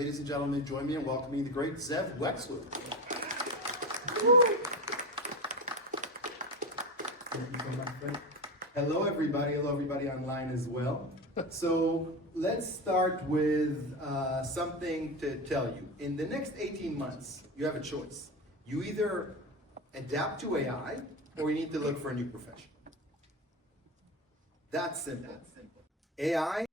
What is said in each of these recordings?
Ladies and gentlemen, join me in welcoming the great Zeev Wexler. Thank you so much, Frank. Hello, everybody. Hello, everybody online as well. So let's start with something to tell you. In the next 18 months, you have a choice. You either adapt to AI or you need to look for a new profession. That's simple. AI is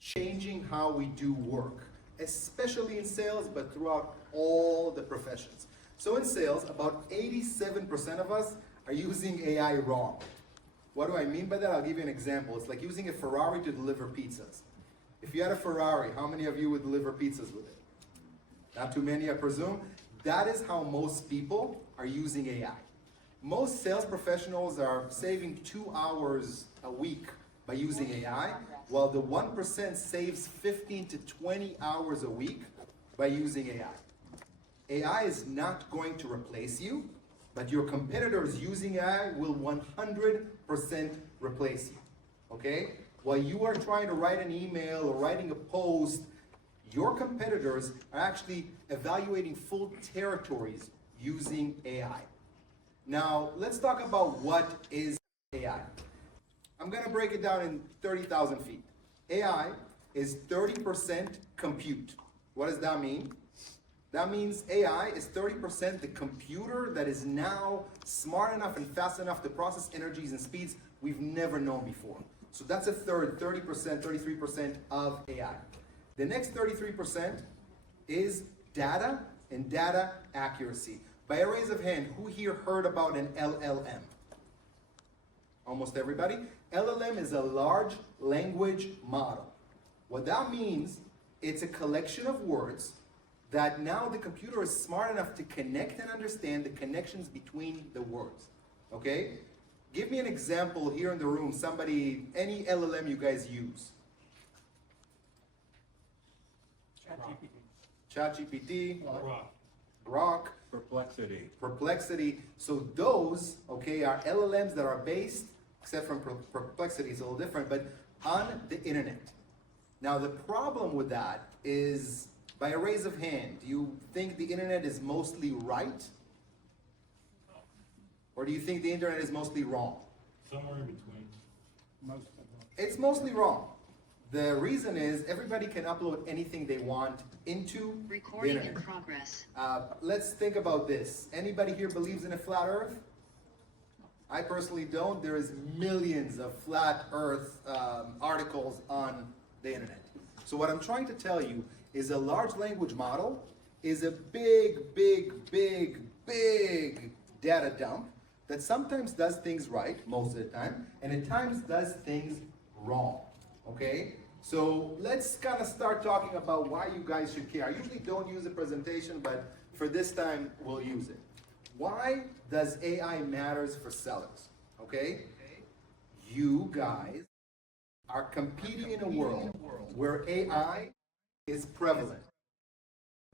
changing how we do work, especially in sales, but throughout all the professions. So in sales, about 87% of us are using AI wrong. What do I mean by that? I'll give you an example. It's like using a Ferrari to deliver pizzas. If you had a Ferrari, how many of you would deliver pizzas with it? Not too many, I presume. That is how most people are using AI. Most sales professionals are saving 2 hours a week by using AI, while the 1% saves 15 to 20 hours a week by using AI. AI is not going to replace you, but your competitors using AI will 100% replace you, okay? While you are trying to write an email or writing a post, your competitors are actually evaluating full territories using AI. Now, let's talk about what is AI. I'm gonna break it down in 30,000 feet. AI is 30% compute. What does that mean? That means AI is 30% the computer that is now smart enough and fast enough to process energies and speeds we've never known before. So that's a third, 30%, 33% of AI. The next 33% is data and data accuracy. By a raise of hand, who here heard about an LLM? Almost everybody. LLM is a large language model. What that means, it's a collection of words that now the computer is smart enough to connect and understand the connections between the words, okay? Give me an example here in the room, somebody, any LLM you guys use. ChatGPT, Grok, Perplexity. So those, okay, are LLMs that are based, except from Perplexity is a little different, but on the internet. Now the problem with that is, by a raise of hand, do you think the internet is mostly right? Or do you think the internet is mostly wrong? Somewhere in between. It's mostly wrong. The reason is everybody can upload anything they want into Recording the internet. in progress. Let's think about this. Anybody here believes in a flat earth? I personally don't. There is millions of flat earth articles on the internet. So what I'm trying to tell you is a large language model is a big data dump that sometimes does things right, most of the time, and at times does things wrong, okay? So let's kind of start talking about why you guys should care. I usually don't use a presentation, but for this time, we'll use it. Why does AI matters for sellers, okay? You guys are competing in a world where AI is prevalent.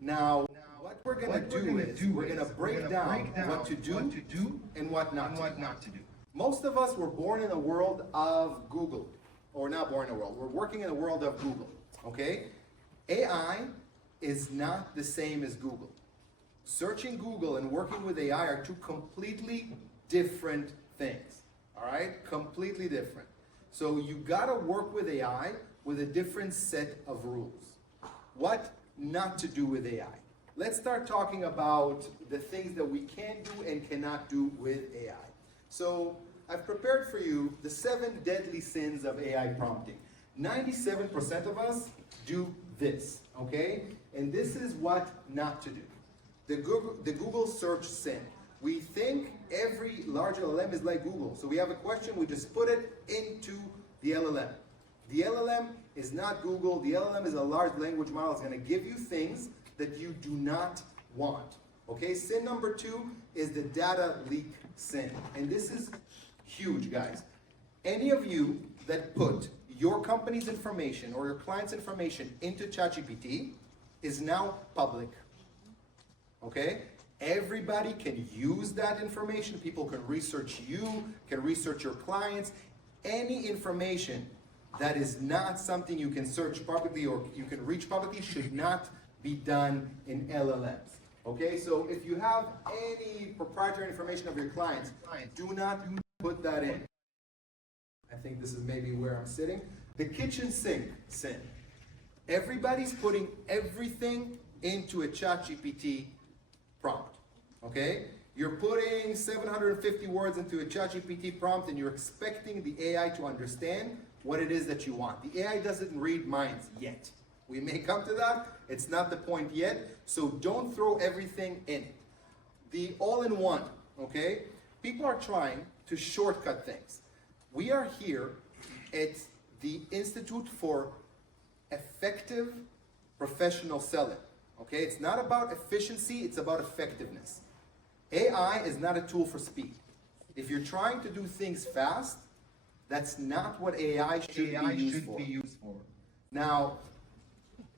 Now, what we're going to do is we're going to break down what to do and what not to do. Most of us were born in a world of Google, or not born in a world, we're working in a world of Google, okay? AI is not the same as Google. Searching Google and working with AI are two completely different things, all right? Completely different. So you gotta work with AI with a different set of rules. What not to do with AI? Let's start talking about the things that we can do and cannot do with AI. So I've prepared for you the 7 deadly sins of AI prompting. 97% of us do this, okay? And this is what not to do. The Google search sin. We think every large LLM is like Google. So we have a question, we just put it into the LLM. The LLM is not Google. The LLM is a large language model. It's going to give you things that you do not want. Okay, sin number 2 is the data leak sin. And this is huge, guys. Any of you that put your company's information or your client's information into ChatGPT is now public. Okay? Everybody can use that information. People can research you, can research your clients. Any information that is not something you can search publicly or you can reach publicly should not be done in LLMs. Okay, so if you have any proprietary information of your clients, do not put that in. I think this is maybe where I'm sitting. The kitchen sink sin. Everybody's putting everything into a ChatGPT prompt. Okay? You're putting 750 words into a ChatGPT prompt and you're expecting the AI to understand what it is that you want. The AI doesn't read minds yet. We may come to that. It's not the point yet. So don't throw everything in it. The all-in-one, okay? People are trying to shortcut things. We are here at the Institute for Effective Professional Selling. Okay? It's not about efficiency, it's about effectiveness. AI is not a tool for speed. If you're trying to do things fast, that's not what AI should be used for. Now,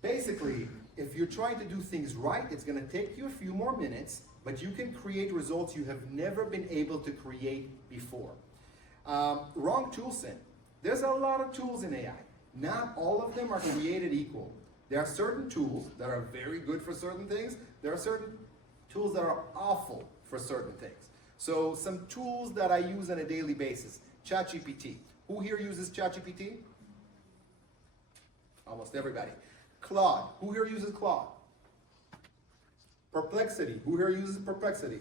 basically, if you're trying to do things right, it's going to take you a few more minutes, but you can create results you have never been able to create before. Wrong tool set. There's a lot of tools in AI. Not all of them are created equal. There are certain tools that are very good for certain things. There are certain tools that are awful for certain things. So some tools that I use on a daily basis. ChatGPT. Who here uses ChatGPT? Almost everybody. Claude. Who here uses Claude? Perplexity. Who here uses Perplexity?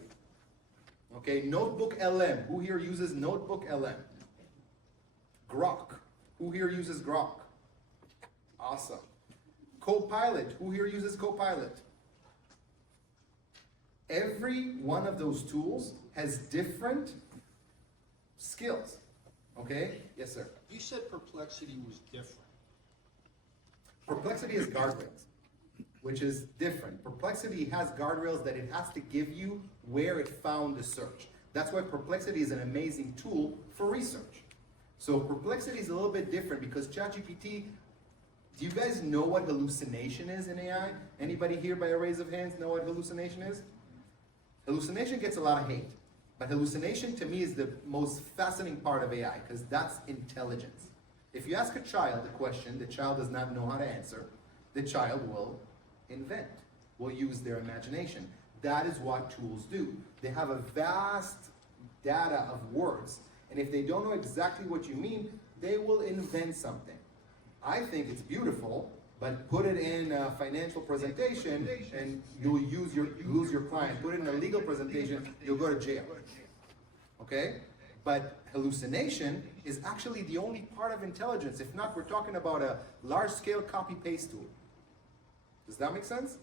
Okay, Notebook LM. Who here uses Notebook LM? Grok. Who here uses Grok? Awesome. Copilot. Who here uses Copilot? Every one of those tools has different skills. Okay? Yes, sir. You said Perplexity was different. Perplexity is guardrails, which is different. Perplexity has guardrails that it has to give you where it found the search. That's why Perplexity is an amazing tool for research. So Perplexity is a little bit different because ChatGPT, do you guys know what hallucination is in AI? Anybody here by a raise of hands know what hallucination is? Hallucination gets a lot of hate, but hallucination to me is the most fascinating part of AI because that's intelligence. If you ask a child a question the child does not know how to answer, the child will invent, will use their imagination. That is what tools do. They have a vast data of words, and if they don't know exactly what you mean, they will invent something. I think it's beautiful, but put it in a financial presentation and you'll lose your client. Put it in a legal presentation, you'll go to jail. Okay? But hallucination is actually the only part of intelligence. If not, we're talking about a large-scale copy-paste tool. Does that make sense?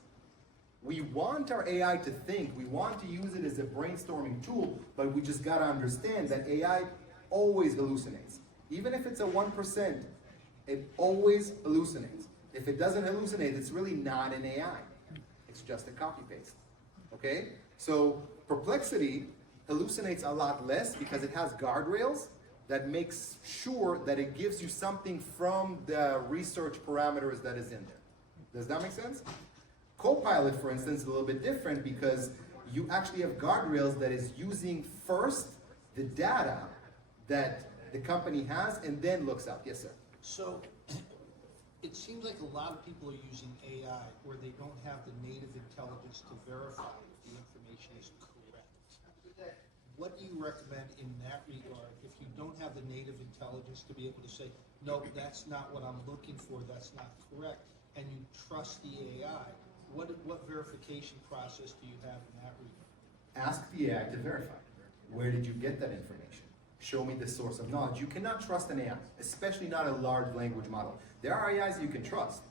We want our AI to think. We want to use it as a brainstorming tool, but we just got to understand that AI always hallucinates. Even if it's a 1%, it always hallucinates. If it doesn't hallucinate, it's really not an AI. It's just a copy-paste. Okay? So Perplexity hallucinates a lot less because it has guardrails that makes sure that it gives you something from the research parameters that is in there. Does that make sense? Copilot, for instance, is a little bit different because you actually have guardrails that is using first the data that the company has and then looks out. Yes, sir. So it seems like a lot of people are using AI where they don't have the native intelligence to verify if the information is correct. What do you recommend in that regard if you don't have the native intelligence to be able to say, no, that's not what I'm looking for, that's not correct, and you trust the AI? What verification process do you have in that regard? Ask the AI to verify. Where did you get that information? Show me the source of knowledge. You cannot trust an AI, especially not a large language model. There are AIs you can trust.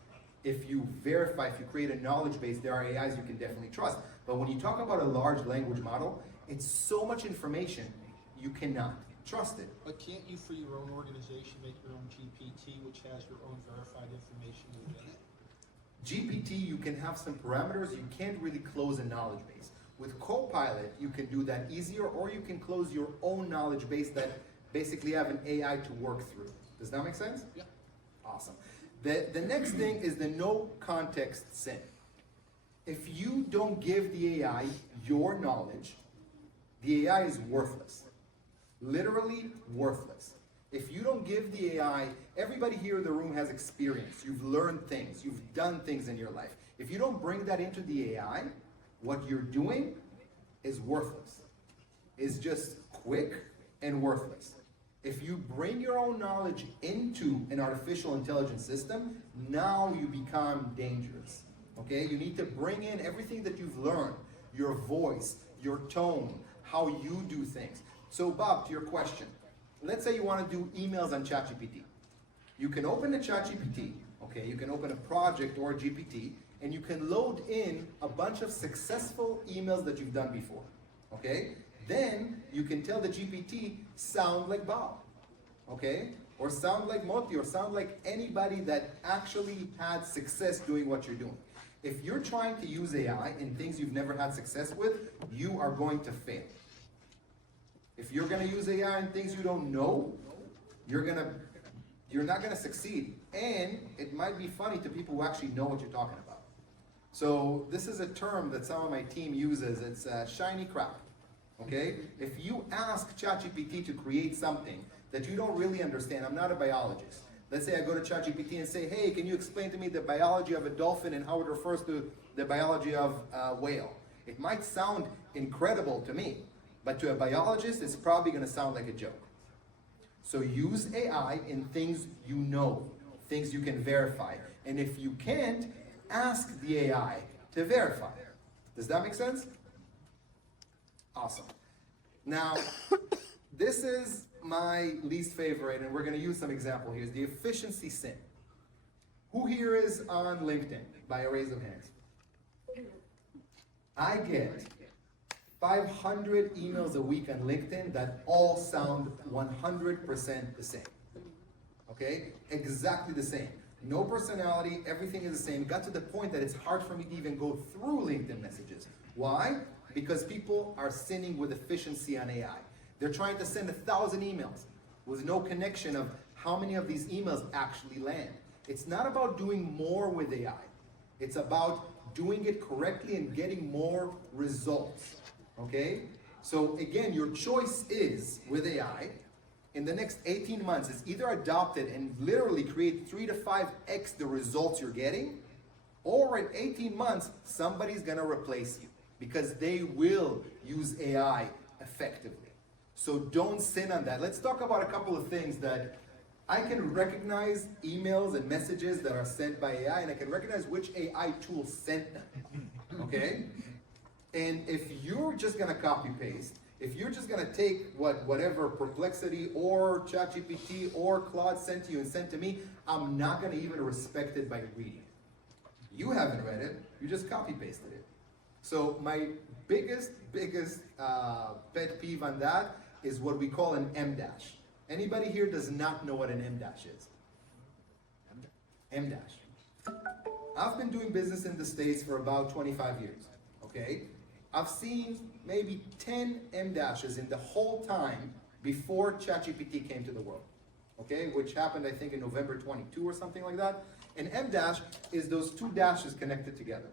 If you verify, if you create a knowledge base, there are AIs you can definitely trust. But when you talk about a large language model, it's so much information, you cannot trust it. But can't you, for your own organization, make your own GPT, which has your own verified information within it? GPT, you can have some parameters. You can't really close a knowledge base. With Copilot, you can do that easier, or you can close your own knowledge base that basically have an AI to work through. Does that make sense? Yeah. Awesome. The next thing is the no context sin. If you don't give the AI your knowledge, the AI is worthless. Literally worthless. If you don't give the AI, everybody here in the room has experience. You've learned things. You've done things in your life. If you don't bring that into the AI, what you're doing is worthless. It's just quick and worthless. If you bring your own knowledge into an artificial intelligence system, now you become dangerous. Okay? You need to bring in everything that you've learned, your voice, your tone, how you do things. So Bob, to your question, let's say you want to do emails on ChatGPT. You can open a ChatGPT, okay? You can open a project or a GPT, and you can load in a bunch of successful emails that you've done before, okay? Then you can tell the GPT, sound like Bob, okay? Or sound like Moti, or sound like anybody that actually had success doing what you're doing. If you're trying to use AI in things you've never had success with, you are going to fail. If you're going to use AI in things you don't know, you're not going to succeed. And it might be funny to people who actually know what you're talking about. So this is a term that some of my team uses. It's shiny crap. Okay? If you ask ChatGPT to create something that you don't really understand, I'm not a biologist. Let's say I go to ChatGPT and say, hey, can you explain to me the biology of a dolphin and how it refers to the biology of a whale? It might sound incredible to me, but to a biologist, it's probably going to sound like a joke. So use AI in things you know, things you can verify. And if you can't, ask the AI to verify. Does that make sense? Awesome. Now, this is my least favorite, and we're going to use some example here, is the efficiency sin. Who here is on LinkedIn by a raise of hands? I get 500 emails a week on LinkedIn that all sound 100% the same. Okay? Exactly the same. No personality, everything is the same. Got to the point that it's hard for me to even go through LinkedIn messages. Why? Because people are sinning with efficiency on AI. They're trying to send 1,000 emails with no connection of how many of these emails actually land. It's not about doing more with AI. It's about doing it correctly and getting more results. Okay? So again, your choice is, with AI, in the next 18 months, it's either adopt it and literally create 3 to 5x the results you're getting, or in 18 months, somebody's gonna replace you because they will use AI effectively. So don't sin on that. Let's talk about a couple of things that I can recognize emails and messages that are sent by AI, and I can recognize which AI tool sent them, okay? And if you're just gonna copy paste, if you're just gonna take whatever Perplexity or ChatGPT or Claude sent to you and sent to me, I'm not gonna even respect it by reading it. You haven't read it, you just copy pasted it. So my biggest pet peeve on that is what we call an M dash. Anybody here does not know what an M dash is? M dash. I've been doing business in the States for about 25 years, okay? I've seen maybe 10 M dashes in the whole time before ChatGPT came to the world, okay? Which happened, I think, in November 22 or something like that. An M dash is those two dashes connected together,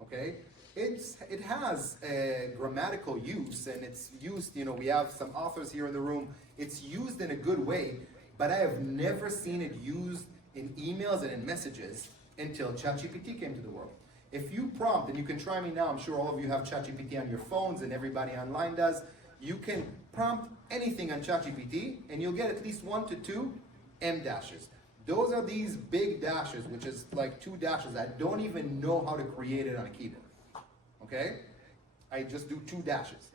okay? It has a grammatical use, and it's used, you know, we have some authors here in the room. It's used in a good way, but I have never seen it used in emails and in messages until ChatGPT came to the world. If you prompt, and you can try me now, I'm sure all of you have ChatGPT on your phones and everybody online does, you can prompt anything on ChatGPT and you'll get at least 1 to 2 M dashes. Those are these big dashes, which is like 2 dashes. I don't even know how to create it on a keyboard. Okay? I just do 2 dashes.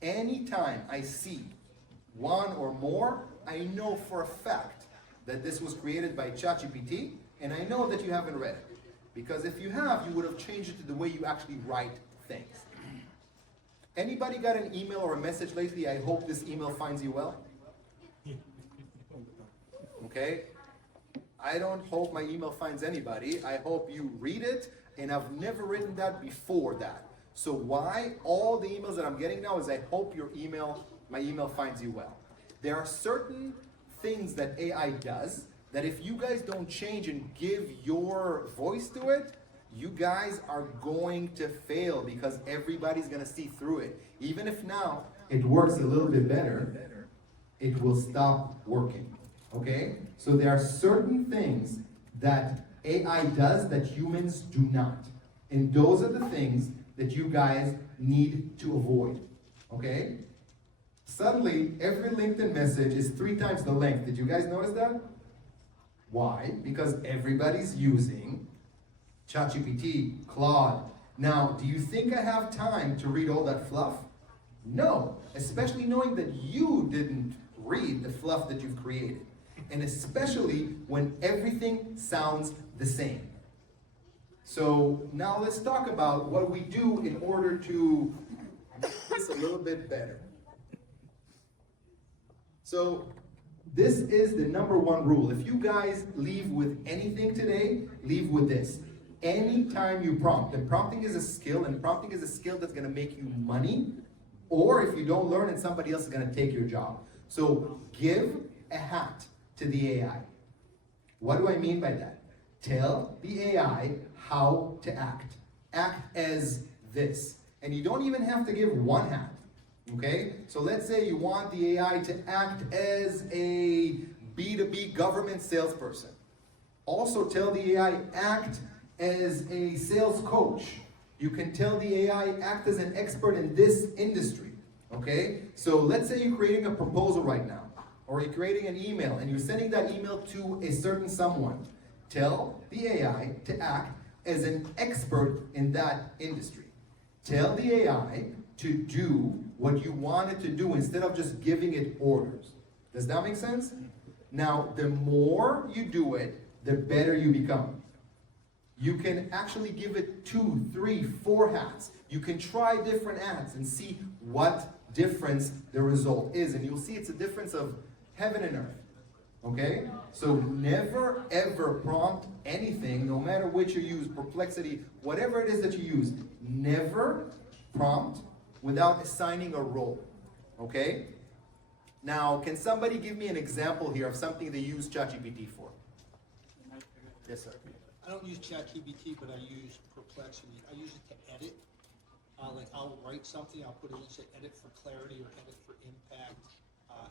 Anytime I see 1 or more, I know for a fact that this was created by ChatGPT, and I know that you haven't read it. Because if you have, you would have changed it to the way you actually write things. Anybody got an email or a message lately, I hope this email finds you well? Okay? I don't hope my email finds anybody. I hope you read it, and I've never written that before that. So why? All the emails that I'm getting now is I hope my email finds you well. There are certain things that AI does that if you guys don't change and give your voice to it, you guys are going to fail because everybody's gonna see through it. Even if now it works a little bit better, it will stop working. Okay? So there are certain things that AI does that humans do not. And those are the things that you guys need to avoid. Okay? Suddenly, every LinkedIn message is 3 times the length. Did you guys notice that? Why? Because everybody's using ChatGPT, Claude. Now, do you think I have time to read all that fluff? No, especially knowing that you didn't read the fluff that you've created. And especially when everything sounds the same. So now let's talk about what we do in order to make this a little bit better. So this is the #1 rule. If you guys leave with anything today, leave with this. Anytime you prompt, and prompting is a skill, and prompting is a skill that's gonna make you money, or if you don't learn it, somebody else is gonna take your job. So give a hat to the AI. What do I mean by that? Tell the AI how to act. Act as this. And you don't even have to give one hat. Okay? So let's say you want the AI to act as a B2B government salesperson. Also tell the AI act as a sales coach. You can tell the AI act as an expert in this industry. Okay? So let's say you're creating a proposal right now, or you're creating an email and you're sending that email to a certain someone. Tell the AI to act as an expert in that industry. Tell the AI to do what you want it to do instead of just giving it orders. Does that make sense? Now, the more you do it, the better you become. You can actually give it 2, 3, 4 hats. You can try different hats and see what difference the result is. And you'll see it's a difference of heaven and earth. Okay? So never ever prompt anything, no matter which you use, Perplexity, whatever it is that you use, never prompt without assigning a role. Okay? Now, can somebody give me an example here of something they use ChatGPT for? Yes, sir. I don't use ChatGPT, but I use Perplexity. I use it to edit. Like I'll write something, I'll put it in, say, edit for clarity or edit for impact,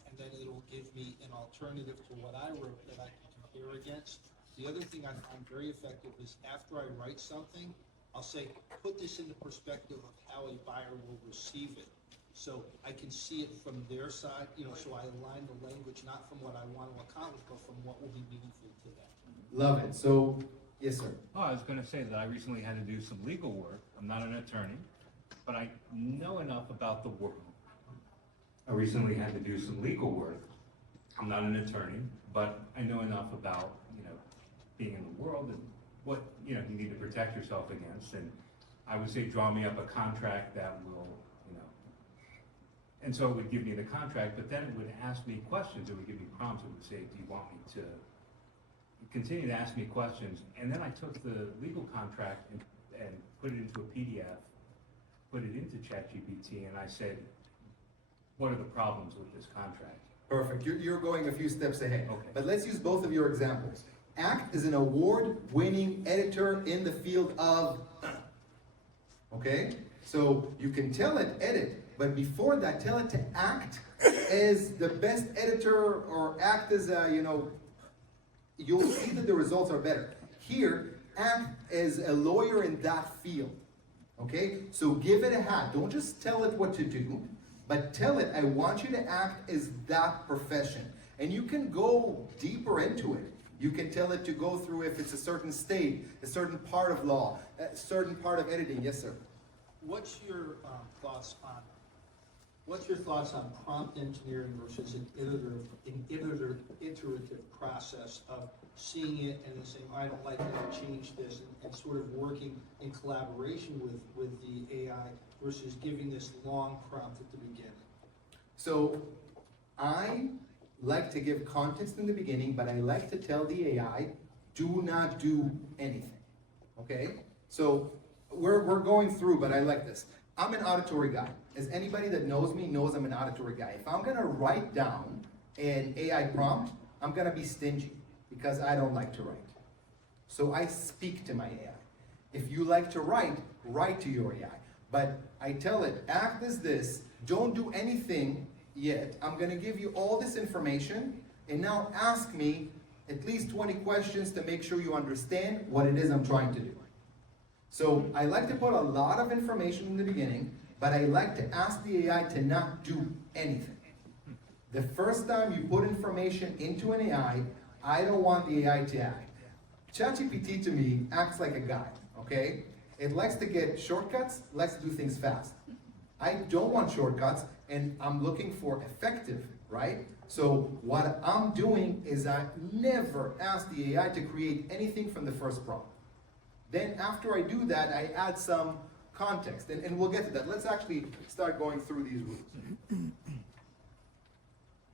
and then it'll give me an alternative to what I wrote that I can compare against. The other thing I find very effective is after I write something, I'll say, put this in the perspective of how a buyer will receive it. So I can see it from their side, so I align the language not from what I want to accomplish, but from what will be meaningful to them. Love it. So, yes, sir. Oh, I was going to say that I recently had to do some legal work. I'm not an attorney, but I know enough about the world. I recently had to do some legal work. I'm not an attorney, but I know enough about, being in the world and what, you need to protect yourself against. And I would say, draw me up a contract that will, and so it would give me the contract, but then it would ask me questions. It would give me prompts. It would say, do you want me to continue to ask me questions? And then I took the legal contract and put it into a PDF, put it into ChatGPT, and I said, what are the problems with this contract? Perfect. You're going a few steps ahead. Okay. But let's use both of your examples. Act is an award-winning editor in the field of, okay? So you can tell it edit, but before that, tell it to act as the best editor or act as a, you'll see that the results are better. Here, act as a lawyer in that field, okay? So give it a hat. Don't just tell it what to do, but tell it, I want you to act as that profession. And you can go deeper into it. You can tell it to go through if it's a certain state, a certain part of law, a certain part of editing. Yes, sir. What's your thoughts on prompt engineering versus an iterative process of seeing it and then saying, I don't like it, I'll change this, and sort of working in collaboration with the AI versus giving this long prompt at the beginning? So I like to give context in the beginning, but I like to tell the AI, do not do anything, okay? So we're going through, but I like this. I'm an auditory guy. As anybody that knows me knows I'm an auditory guy. If I'm gonna write down an AI prompt, I'm gonna be stingy because I don't like to write. So I speak to my AI. If you like to write to your AI. But I tell it, act as this, don't do anything yet, I'm gonna give you all this information, and now ask me at least 20 questions to make sure you understand what it is I'm trying to do. So I like to put a lot of information in the beginning, but I like to ask the AI to not do anything. The first time you put information into an AI, I don't want the AI to act. ChatGPT to me acts like a guide, okay? It likes to get shortcuts, likes to do things fast. I don't want shortcuts, and I'm looking for effective, right? So what I'm doing is I never ask the AI to create anything from the first prompt. Then after I do that, I add some context, and we'll get to that. Let's actually start going through these rules.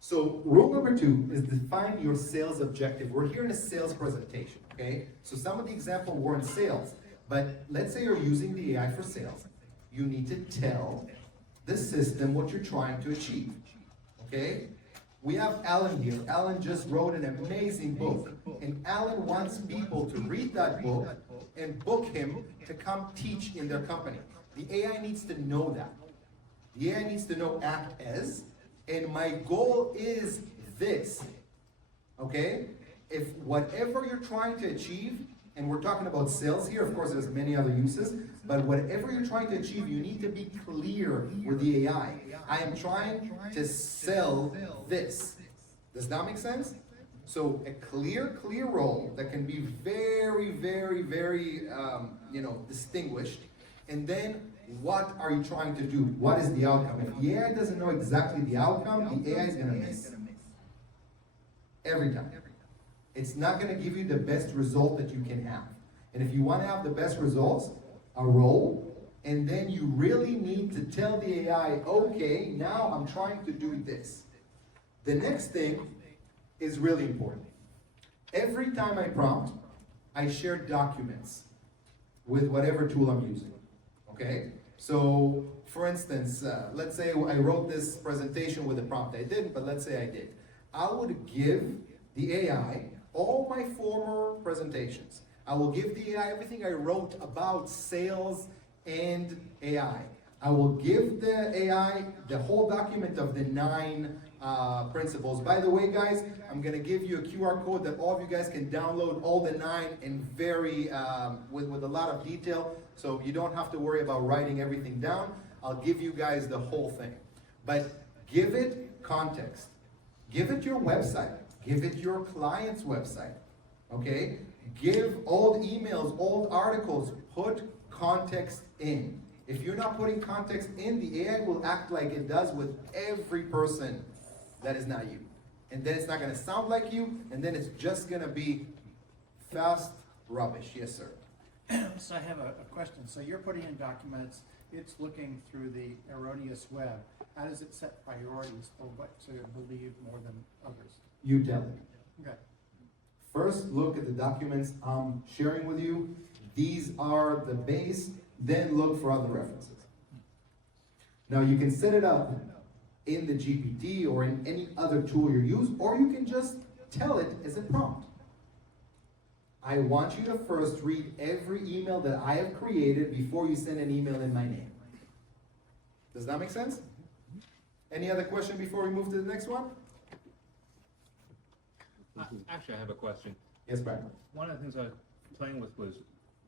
So rule number 2 is define your sales objective. We're here in a sales presentation, okay? So some of the examples were in sales, but let's say you're using the AI for sales. You need to tell the system what you're trying to achieve, okay? We have Alan here. Alan just wrote an amazing book, and Alan wants people to read that book and book him to come teach in their company. The AI needs to know that. The AI needs to know act as, and my goal is this, okay? If whatever you're trying to achieve, and we're talking about sales here, of course there's many other uses, but whatever you're trying to achieve, you need to be clear with the AI. I am trying to sell this. Does that make sense? So a clear role that can be very, very, very, distinguished, and then what are you trying to do? What is the outcome? If the AI doesn't know exactly the outcome, the AI is gonna miss. Every time. It's not gonna give you the best result that you can have. And if you wanna have the best results, a role, and then you really need to tell the AI, okay, now I'm trying to do this. The next thing is really important. Every time I prompt, I share documents with whatever tool I'm using, okay? So, for instance, let's say I wrote this presentation with a prompt. I didn't, but let's say I did. I would give the AI all my former presentations. I will give the AI everything I wrote about sales and AI. I will give the AI the whole document of the 9 principles. By the way, guys, I'm gonna give you a QR code that all of you guys can download all the 9 in very, with a lot of detail, so you don't have to worry about writing everything down. I'll give you guys the whole thing. But give it context. Give it your website. Give it your client's website, okay? Give old emails, old articles, put context in. If you're not putting context in, the AI will act like it does with every person that is not you. And then it's not gonna sound like you, and then it's just gonna be fast rubbish. Yes, sir. So I have a question. So you're putting in documents, it's looking through the erroneous web. How does it set priorities for what to believe more than others? You tell it. Okay. First, look at the documents I'm sharing with you. These are the base, then look for other references. Now you can set it up in the GPT or in any other tool you use, or you can just tell it as a prompt. I want you to first read every email that I have created before you send an email in my name. Does that make sense? Any other question before we move to the next one? Actually, I have a question. Yes, Brian. One of the things I was playing with was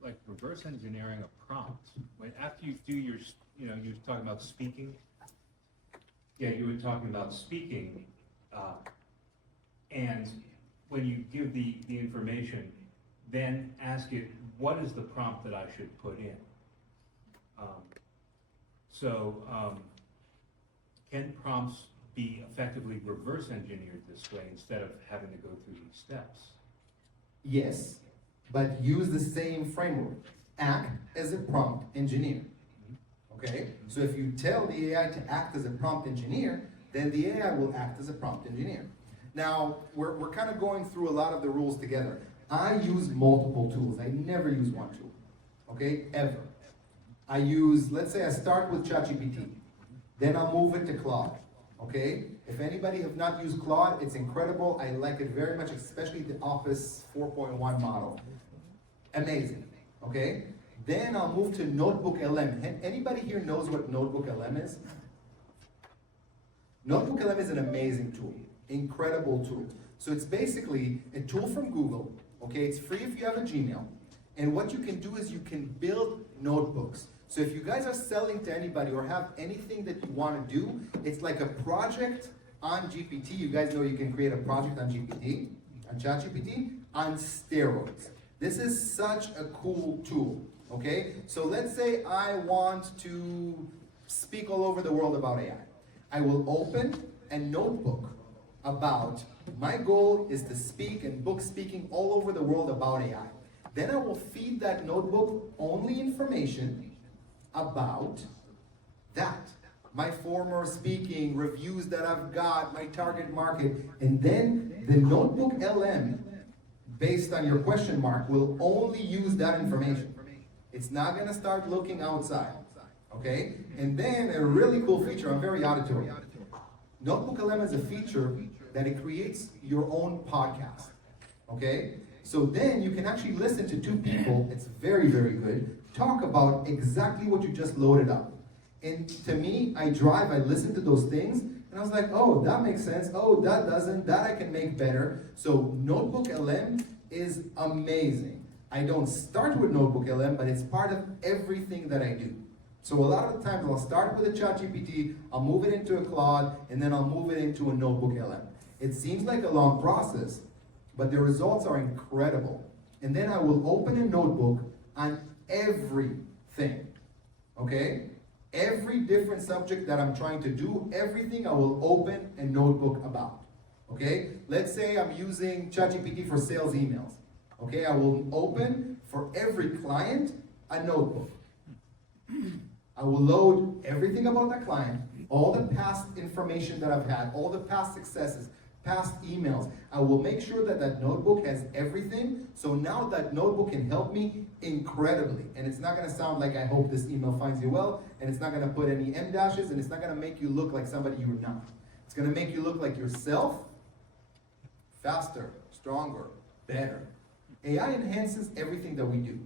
like reverse engineering a prompt. When after you do your, you were talking about speaking. Yeah, you were talking about speaking, and when you give the information, then ask it, what is the prompt that I should put in? Can prompts be effectively reverse engineered this way instead of having to go through these steps? Yes, but use the same framework. Act as a prompt engineer. Okay? So if you tell the AI to act as a prompt engineer, then the AI will act as a prompt engineer. Now, we're kind of going through a lot of the rules together. I use multiple tools. I never use one tool. Okay? Ever. I use, let's say I start with ChatGPT. Then I'll move it to Claude. Okay? If anybody have not used Claude, it's incredible. I like it very much, especially the Office 4.1 model. Amazing. Okay? Then I'll move to Notebook LM. Anybody here knows what Notebook LM is? Notebook LM is an amazing tool, incredible tool. So it's basically a tool from Google, okay? It's free if you have a Gmail. And what you can do is you can build notebooks. So if you guys are selling to anybody or have anything that you want to do, it's like a project on GPT. You guys know you can create a project on GPT, on ChatGPT, on steroids. This is such a cool tool, okay? So let's say I want to speak all over the world about AI. I will open a notebook about, my goal is to speak and book speaking all over the world about AI. Then I will feed that notebook only information about that. My former speaking, reviews that I've got, my target market, and then the notebook LM, based on your question mark, will only use that information. It's not gonna start looking outside, okay? And then a really cool feature, I'm very auditory. Notebook LM is a feature that it creates your own podcast, okay? So then you can actually listen to two people, it's very, very good, talk about exactly what you just loaded up. And to me, I drive, I listen to those things, and I was like, oh, that makes sense, oh, that doesn't, that I can make better. So Notebook LM is amazing. I don't start with Notebook LM, but it's part of everything that I do. So a lot of the times I'll start with a ChatGPT, I'll move it into a Claude, and then I'll move it into a Notebook LM. It seems like a long process, but the results are incredible. And then I will open a notebook on everything, okay? Every different subject that I'm trying to do, everything I will open a notebook about, okay? Let's say I'm using ChatGPT for sales emails, okay? I will open for every client a notebook. I will load everything about that client, all the past information that I've had, all the past successes, past emails. I will make sure that that notebook has everything, so now that notebook can help me incredibly. And it's not gonna sound like I hope this email finds you well, and it's not gonna put any M dashes, and it's not gonna make you look like somebody you're not. It's gonna make you look like yourself, faster, stronger, better. AI enhances everything that we do.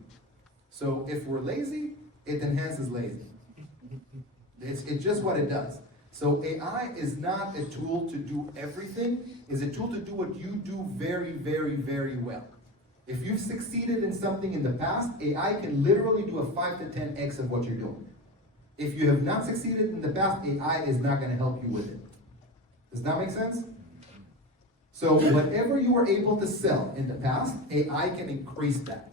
So if we're lazy, it enhances lazy. It's just what it does. So AI is not a tool to do everything, it's a tool to do what you do very, very, very well. If you've succeeded in something in the past, AI can literally do a 5 to 10x of what you're doing. If you have not succeeded in the past, AI is not going to help you with it. Does that make sense? So whatever you were able to sell in the past, AI can increase that.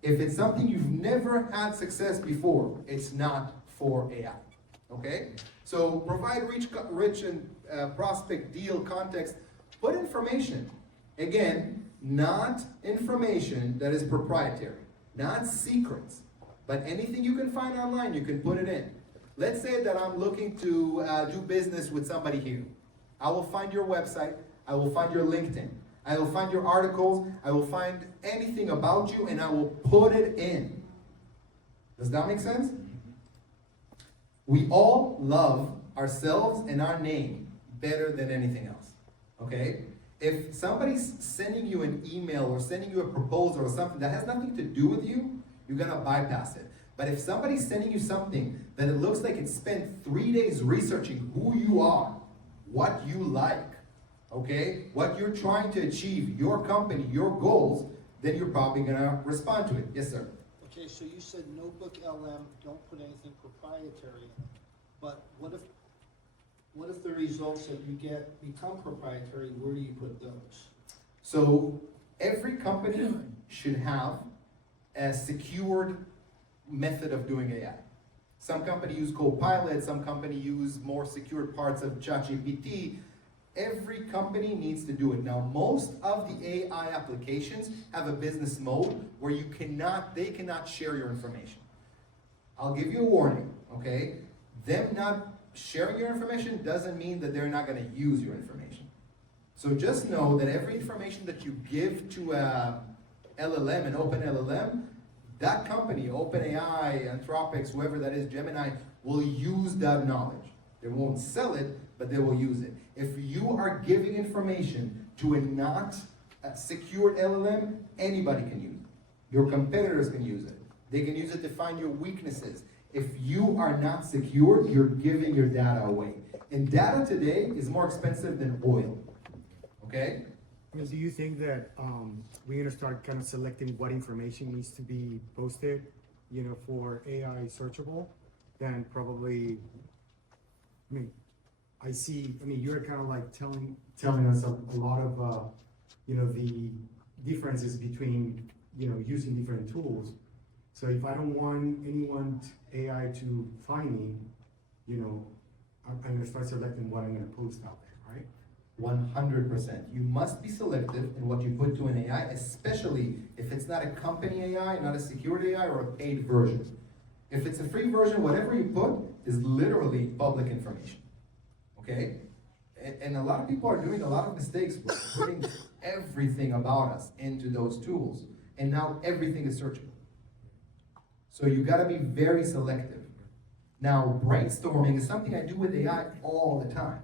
If it's something you've never had success before, it's not for AI. Okay? So provide rich and prospect deal context. Put information. Again, not information that is proprietary, not secrets, but anything you can find online, you can put it in. Let's say that I'm looking to do business with somebody here. I will find your website, I will find your LinkedIn, I will find your articles, I will find anything about you, and I will put it in. Does that make sense? We all love ourselves and our name better than anything else, okay? If somebody's sending you an email or sending you a proposal or something that has nothing to do with you, you're gonna bypass it. But if somebody's sending you something that it looks like it spent 3 days researching who you are, what you like, okay, what you're trying to achieve, your company, your goals, then you're probably gonna respond to it. Yes, sir. Okay, so you said Notebook LM, don't put anything proprietary in it. But what if the results that you get become proprietary? Where do you put those? So every company should have a secured method of doing AI. Some company use Copilot, some company use more secured parts of ChatGPT. Every company needs to do it. Now, most of the AI applications have a business mode where they cannot share your information. I'll give you a warning, okay? Them not sharing your information doesn't mean that they're not gonna use your information. So just know that every information that you give to a LLM, an open LLM, that company, OpenAI, Anthropics, whoever that is, Gemini, will use that knowledge. They won't sell it, but they will use it. If you are giving information to a not secured LLM, anybody can use it. Your competitors can use it. They can use it to find your weaknesses. If you are not secure, you're giving your data away. And data today is more expensive than oil. Okay? And do you think that we're gonna start kind of selecting what information needs to be posted, you know, for AI searchable? Then probably, I mean, you're kind of like telling us a lot of, you know, the differences between, you know, using different tools. So if I don't want AI to find me, you know, I'm gonna start selecting what I'm gonna post out there, right? 100%. You must be selective in what you put to an AI, especially if it's not a company AI, not a secured AI, or a paid version. If it's a free version, whatever you put is literally public information. Okay? And a lot of people are doing a lot of mistakes with putting everything about us into those tools. And now everything is searchable. So you gotta be very selective. Now, brainstorming is something I do with AI all the time.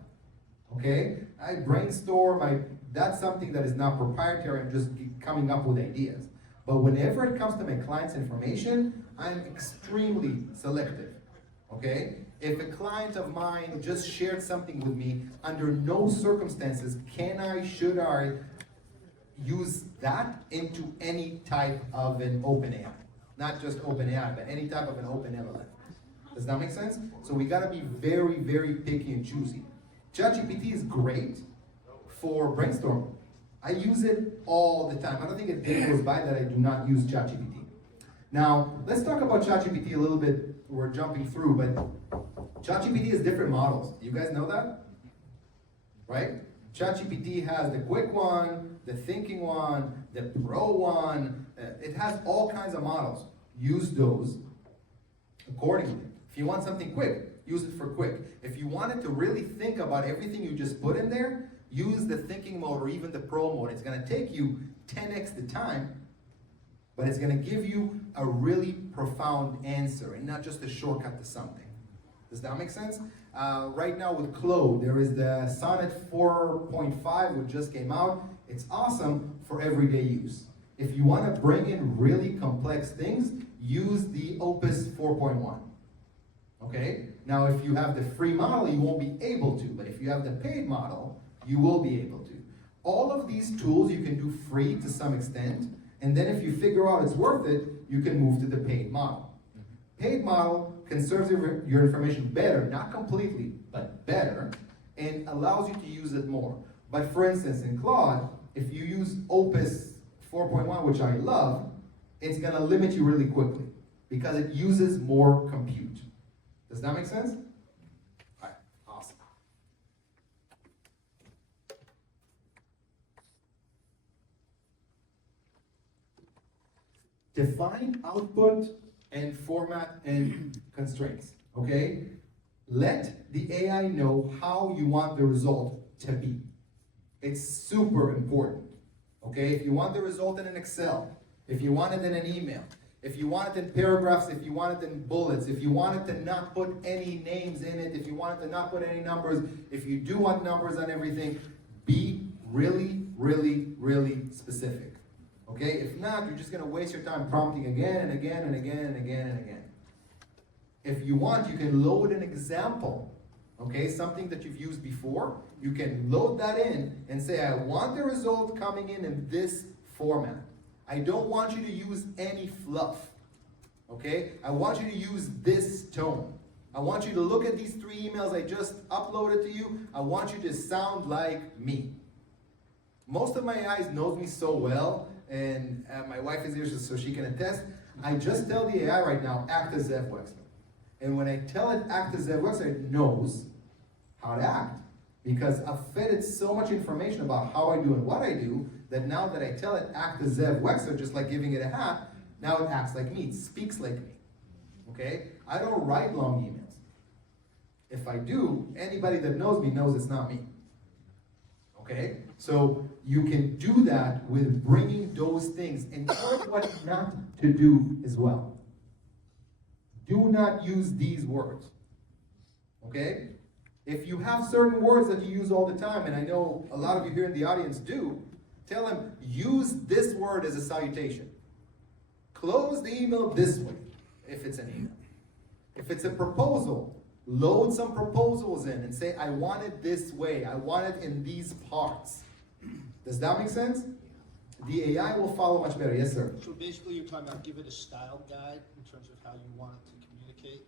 Okay? I brainstorm, that's something that is not proprietary, I'm just coming up with ideas. But whenever it comes to my client's information, I'm extremely selective. Okay? If a client of mine just shared something with me, under no circumstances should I use that into any type of an open AI. Not just open AI, but any type of an open LLM. Does that make sense? So we gotta be very, very picky and choosy. ChatGPT is great for brainstorming. I use it all the time. I don't think a day goes by that I do not use ChatGPT. Now, let's talk about ChatGPT a little bit. We're jumping through, but ChatGPT has different models. You guys know that? Right? ChatGPT has the quick one, the thinking one, the pro one. It has all kinds of models. Use those accordingly. If you want something quick, use it for quick. If you wanted to really think about everything you just put in there, use the thinking mode or even the pro mode. It's gonna take you 10x the time, but it's gonna give you a really profound answer and not just a shortcut to something. Does that make sense? Right now with Claude, there is the Sonnet 4.5, which just came out. It's awesome for everyday use. If you wanna bring in really complex things, use the Opus 4.1. Okay? Now, if you have the free model, you won't be able to, but if you have the paid model, you will be able to. All of these tools you can do free to some extent, and then if you figure out it's worth it, you can move to the paid model. Paid model conserves your information better, not completely, but better, and allows you to use it more. But for instance, in Claude, if you use Opus 4.1, which I love, it's gonna limit you really quickly because it uses more compute. Does that make sense? All right, awesome. Define output and format and constraints, okay? Let the AI know how you want the result to be. It's super important, okay? If you want the result in an Excel, if you want it in an email, if you want it in paragraphs, if you want it in bullets, if you want it to not put any names in it, if you want it to not put any numbers, if you do want numbers on everything, be really, really, really specific. Okay? If not, you're just gonna waste your time prompting again and again and again and again and again. If you want, you can load an example. Okay? Something that you've used before. You can load that in and say, I want the result coming in this format. I don't want you to use any fluff, okay? I want you to use this tone. I want you to look at these 3 emails I just uploaded to you. I want you to sound like me. Most of my AI knows me so well, and my wife is here so she can attest. I just tell the AI right now, act as Zeev Wexler. And when I tell it act as Zeev Wexler, it knows how to act. Because I've fed it so much information about how I do and what I do, that now that I tell it act as Zeev Wexler, just like giving it a hat, now it acts like me, it speaks like me. Okay? I don't write long emails. If I do, anybody that knows me knows it's not me. Okay? So you can do that with bringing those things and learn what not to do as well. Do not use these words. Okay? If you have certain words that you use all the time, and I know a lot of you here in the audience do, tell them, use this word as a salutation. Close the email this way, if it's an email. If it's a proposal, load some proposals in and say, I want it this way, I want it in these parts. Does that make sense? The AI will follow much better. Yes, sir. So basically, you're talking about give it a style guide in terms of how you want it to communicate?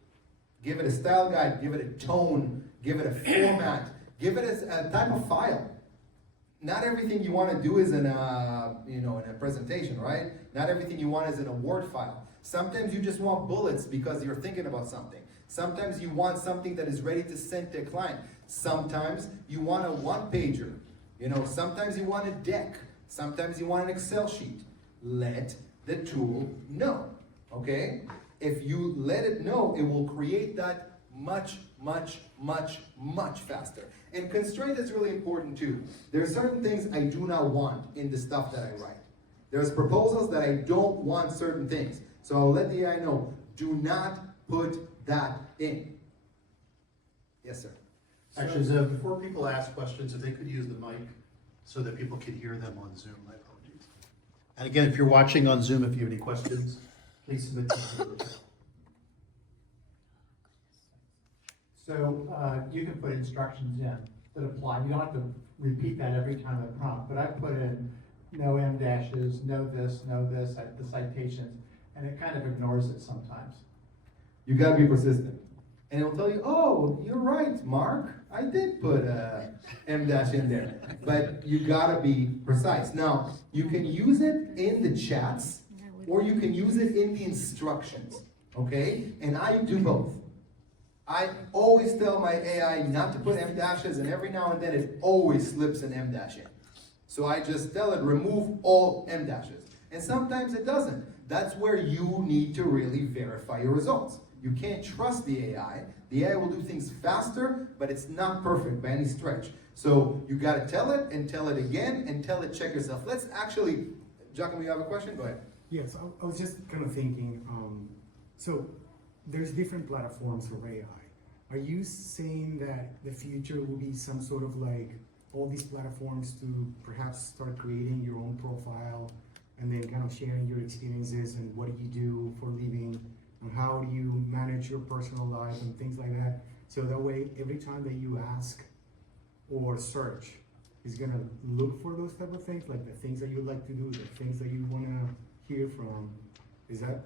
Give it a style guide, give it a tone, give it a format, give it a type of file. Not everything you want to do is in a, in a presentation, right? Not everything you want is in a Word file. Sometimes you just want bullets because you're thinking about something. Sometimes you want something that is ready to send to a client. Sometimes you want a one-pager. Sometimes you want a deck. Sometimes you want an Excel sheet. Let the tool know, okay? If you let it know, it will create that much, much, much, much faster. And constraint is really important too. There are certain things I do not want in the stuff that I write. There's proposals that I don't want certain things. So I'll let the AI know, do not put that in. Yes, sir. Actually, Zev, before people ask questions, if they could use the mic so that people could hear them on Zoom, my apologies. And again, if you're watching on Zoom, if you have any questions, please submit them. So you can put instructions in that apply. You don't have to repeat that every time I prompt, but I put in no M dashes, no this, the citations, and it kind of ignores it sometimes. You gotta be persistent. And it'll tell you, oh, you're right, Mark. I did put a M dash in there. But you gotta be precise. Now, you can use it in the chats, or you can use it in the instructions, okay? And I do both. I always tell my AI not to put M dashes, and every now and then it always slips an M dash in. So I just tell it, remove all M dashes. And sometimes it doesn't. That's where you need to really verify your results. You can't trust the AI. The AI will do things faster, but it's not perfect by any stretch. So you gotta tell it and tell it again and tell it check yourself. Let's actually, Giacomo, you have a question? Go ahead. Yes, I was just kind of thinking, so there's different platforms for AI. Are you saying that the future will be some sort of like all these platforms to perhaps start creating your own profile and then kind of sharing your experiences and what do you do for a living and how do you manage your personal life and things like that? So that way, every time that you ask or search, it's gonna look for those type of things, like the things that you like to do, the things that you wanna hear from. Is that?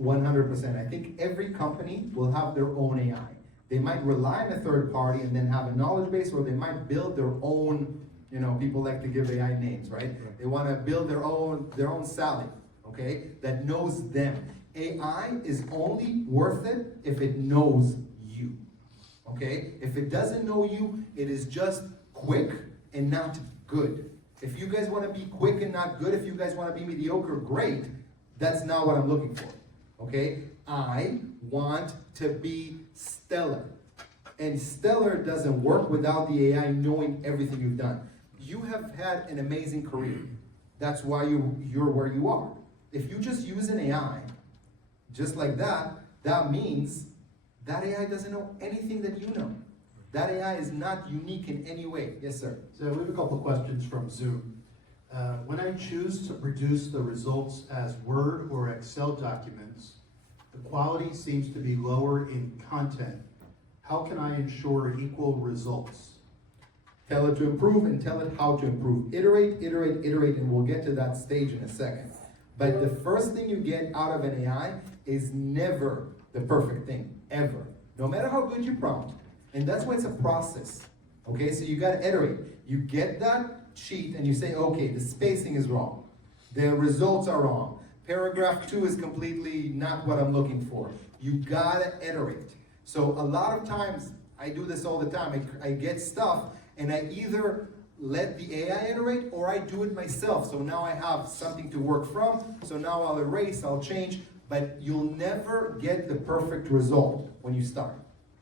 100%. I think every company will have their own AI. They might rely on a third party and then have a knowledge base, or they might build their own, people like to give AI names, right? They want to build their own Sally, okay, that knows them. AI is only worth it if it knows you, okay? If it doesn't know you, it is just quick and not good. If you guys want to be quick and not good, if you guys want to be mediocre, great. That's not what I'm looking for, okay? I want to be stellar. And stellar doesn't work without the AI knowing everything you've done. You have had an amazing career. That's why you're where you are. If you just use an AI, just like that, that means that AI doesn't know anything that you know. That AI is not unique in any way. Yes, sir. So we have a couple of questions from Zoom. When I choose to produce the results as Word or Excel documents, the quality seems to be lower in content. How can I ensure equal results? Tell it to improve and tell it how to improve. Iterate, iterate, iterate, and we'll get to that stage in a second. But the first thing you get out of an AI is never the perfect thing, ever. No matter how good you prompt. And that's why it's a process. Okay, so you gotta iterate. You get that sheet and you say, okay, the spacing is wrong. The results are wrong. Paragraph 2 is completely not what I'm looking for. You gotta iterate. So a lot of times, I do this all the time. I get stuff and I either let the AI iterate or I do it myself. So now I have something to work from. So now I'll erase, I'll change, but you'll never get the perfect result when you start,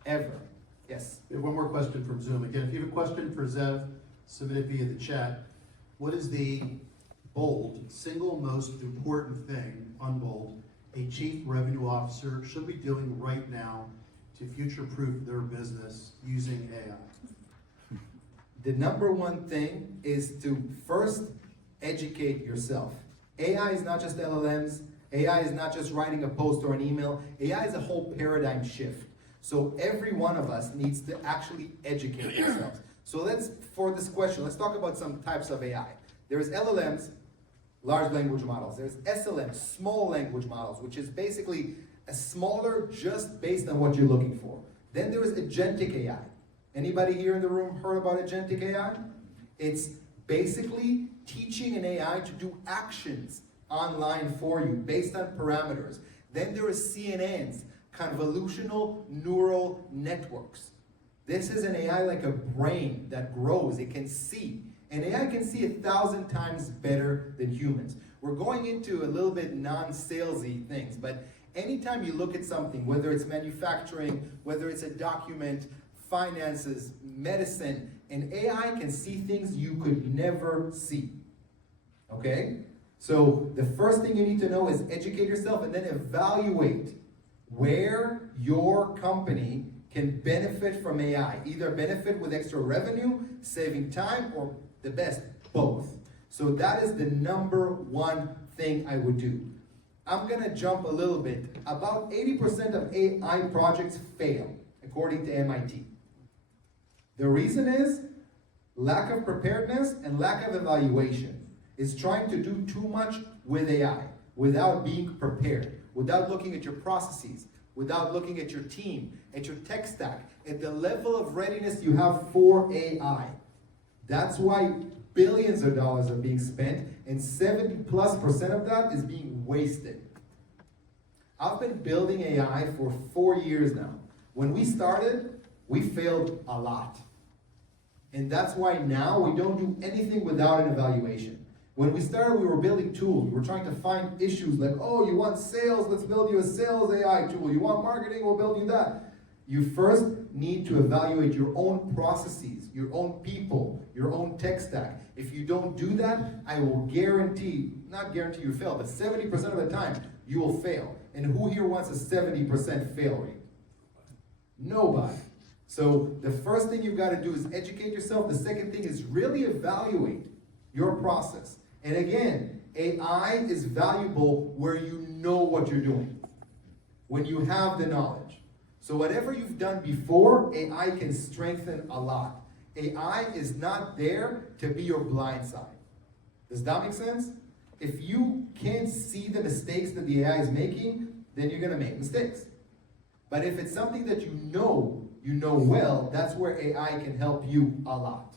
ever. Yes? We have one more question from Zoom. Again, if you have a question for Zev, submit it via the chat. What is the bold, single most important thing, unbold, a chief revenue officer should be doing right now to future-proof their business using AI? The number one thing is to first educate yourself. AI is not just LLMs. AI is not just writing a post or an email. AI is a whole paradigm shift. So every one of us needs to actually educate ourselves. So for this question, let's talk about some types of AI. There's LLMs, large language models. There's SLMs, small language models, which is basically a smaller just based on what you're looking for. Then there is agentic AI. Anybody here in the room heard about agentic AI? It's basically teaching an AI to do actions online for you based on parameters. Then there is CNNs, convolutional neural networks. This is an AI like a brain that grows. It can see. And AI can see 1,000 times better than humans. We're going into a little bit non-salesy things, but anytime you look at something, whether it's manufacturing, whether it's a document, finances, medicine, an AI can see things you could never see. Okay? So the first thing you need to know is educate yourself and then evaluate where your company can benefit from AI. Either benefit with extra revenue, saving time, or the best, both. So that is the #1 thing I would do. I'm gonna jump a little bit. About 80% of AI projects fail, according to MIT. The reason is lack of preparedness and lack of evaluation. Is trying to do too much with AI without being prepared, without looking at your processes, without looking at your team, at your tech stack, at the level of readiness you have for AI. That's why billions of dollars are being spent and 70+% of that is being wasted. I've been building AI for 4 years now. When we started, we failed a lot. And that's why now we don't do anything without an evaluation. When we started, we were building tools. We were trying to find issues like, oh, you want sales? Let's build you a sales AI tool. You want marketing? We'll build you that. You first need to evaluate your own processes, your own people, your own tech stack. If you don't do that, I will guarantee, not guarantee you fail, but 70% of the time, you will fail. And who here wants a 70% fail rate? Nobody. So the first thing you've got to do is educate yourself. The second thing is really evaluate your process. And again, AI is valuable where you know what you're doing, when you have the knowledge. So whatever you've done before, AI can strengthen a lot. AI is not there to be your blind side. Does that make sense? If you can't see the mistakes that the AI is making, then you're going to make mistakes. But if it's something that you know well, that's where AI can help you a lot.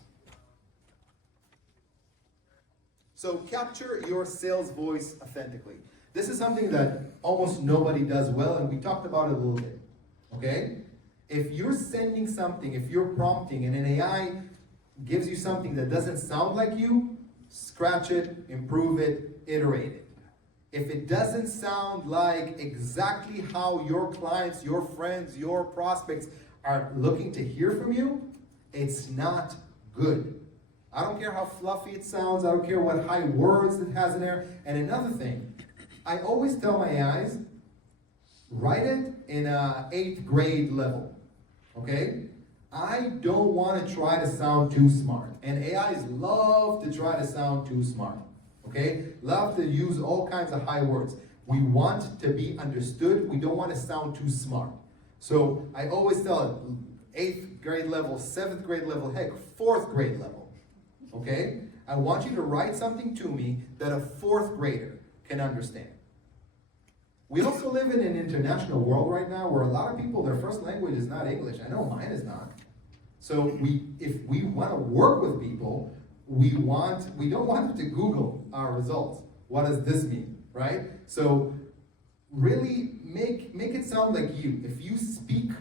So capture your sales voice authentically. This is something that almost nobody does well, and we talked about it a little bit, okay? If you're sending something, if you're prompting, and an AI gives you something that doesn't sound like you, scratch it, improve it, iterate it. If it doesn't sound like exactly how your clients, your friends, your prospects are looking to hear from you, it's not good. I don't care how fluffy it sounds. I don't care what high words it has in there. And another thing, I always tell my AIs, write it in an 8th grade level, okay? I don't want to try to sound too smart. And AIs love to try to sound too smart, okay? Love to use all kinds of high words. We want to be understood. We don't want to sound too smart. So I always tell it, 8th grade level, 7th grade level, heck, 4th grade level. Okay? I want you to write something to me that a 4th grader can understand. We also live in an international world right now where a lot of people, their first language is not English. I know mine is not. So if we want to work with people, we don't want them to Google our results. What does this mean, right? So really make it sound like you. If you speak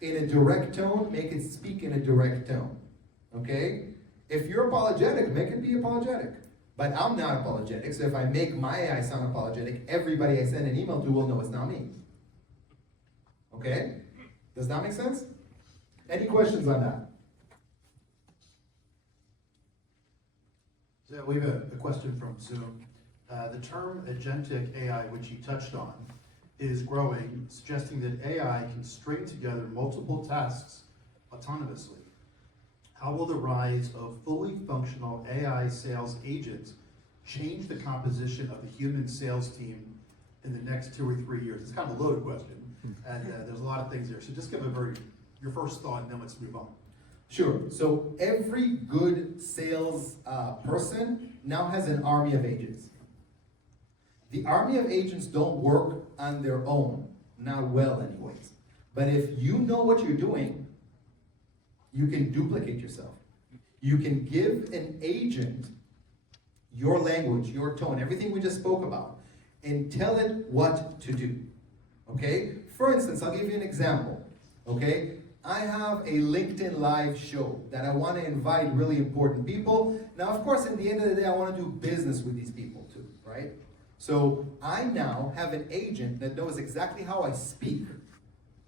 in a direct tone, make it speak in a direct tone, okay? If you're apologetic, make it be apologetic. But I'm not apologetic, so if I make my AI sound apologetic, everybody I send an email to will know it's not me. Okay? Does that make sense? Any questions on that? So we have a question from Zoom. The term agentic AI, which you touched on, is growing, suggesting that AI can string together multiple tasks autonomously. How will the rise of fully functional AI sales agents change the composition of the human sales team in the next 2 or 3 years? It's kind of a loaded question, and there's a lot of things there. So just give your first thought, and then let's move on. Sure. So every good sales person now has an army of agents. The army of agents don't work on their own, not well anyways. But if you know what you're doing, you can duplicate yourself. You can give an agent your language, your tone, everything we just spoke about, and tell it what to do. Okay? For instance, I'll give you an example. Okay? I have a LinkedIn Live show that I want to invite really important people. Now, of course, at the end of the day, I want to do business with these people too, right? So I now have an agent that knows exactly how I speak,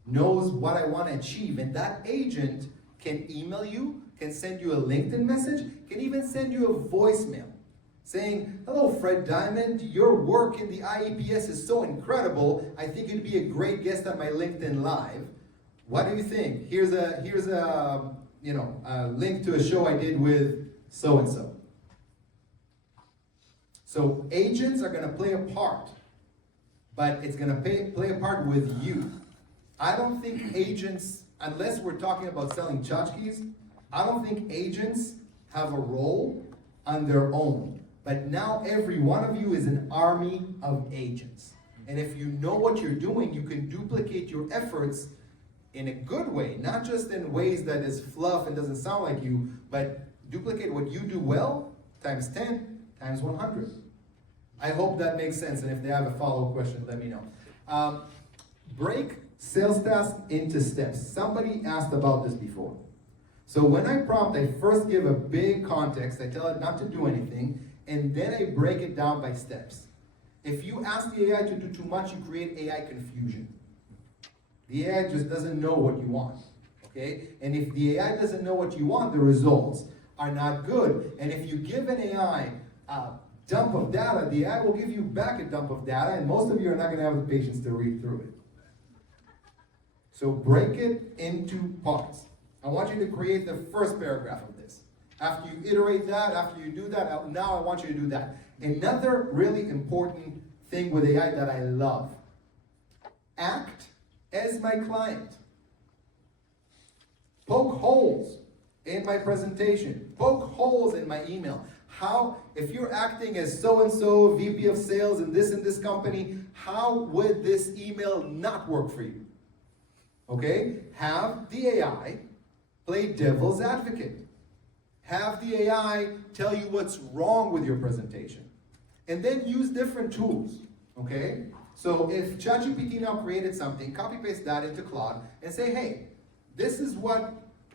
knows what I want to achieve, and that agent can email you, can send you a LinkedIn message, can even send you a voicemail saying, hello, Fred Diamond, your work in the IEPS is so incredible. I think you'd be a great guest on my LinkedIn Live. What do you think? Here's a link to a show I did with so-and-so. So agents are going to play a part, but it's going to play a part with you. I don't think agents, unless we're talking about selling tchotchkes, I don't think agents have a role on their own. But now every one of you is an army of agents. And if you know what you're doing, you can duplicate your efforts in a good way, not just in ways that is fluff and doesn't sound like you, but duplicate what you do well, times 10, times 100. I hope that makes sense, and if they have a follow-up question, let me know. Break sales tasks into steps. Somebody asked about this before. So when I prompt, I first give a big context, I tell it not to do anything, and then I break it down by steps. If you ask the AI to do too much, you create AI confusion. The AI just doesn't know what you want, okay? And if the AI doesn't know what you want, the results are not good. And if you give an AI a dump of data, the AI will give you back a dump of data, and most of you are not gonna have the patience to read through it. So break it into parts. I want you to create the first paragraph of this. After you iterate that, after you do that, now I want you to do that. Another really important thing with AI that I love. Act as my client. Poke holes in my presentation. Poke holes in my email. How, if you're acting as so-and-so, VP of sales in this company, how would this email not work for you? Okay? Have the AI play devil's advocate. Have the AI tell you what's wrong with your presentation. And then use different tools, okay? So if ChatGPT now created something, copy paste that into Claude and say, hey, this is what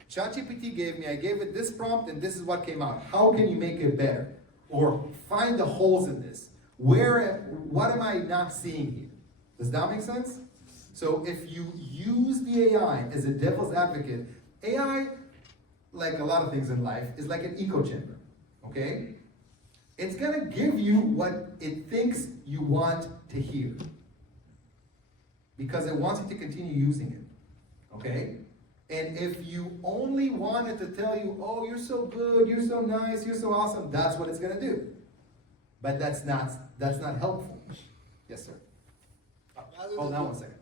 ChatGPT gave me. I gave it this prompt and this is what came out. How can you make it better? Or find the holes in this. What am I not seeing here? Does that make sense? So if you use the AI as a devil's advocate, AI, like a lot of things in life, is like an echo chamber, okay? It's gonna give you what it thinks you want to hear because it wants you to continue using it, okay? And if you only want it to tell you, oh, you're so good, you're so nice, you're so awesome, that's what it's gonna do. But that's not helpful. Yes, sir. Hold on one second.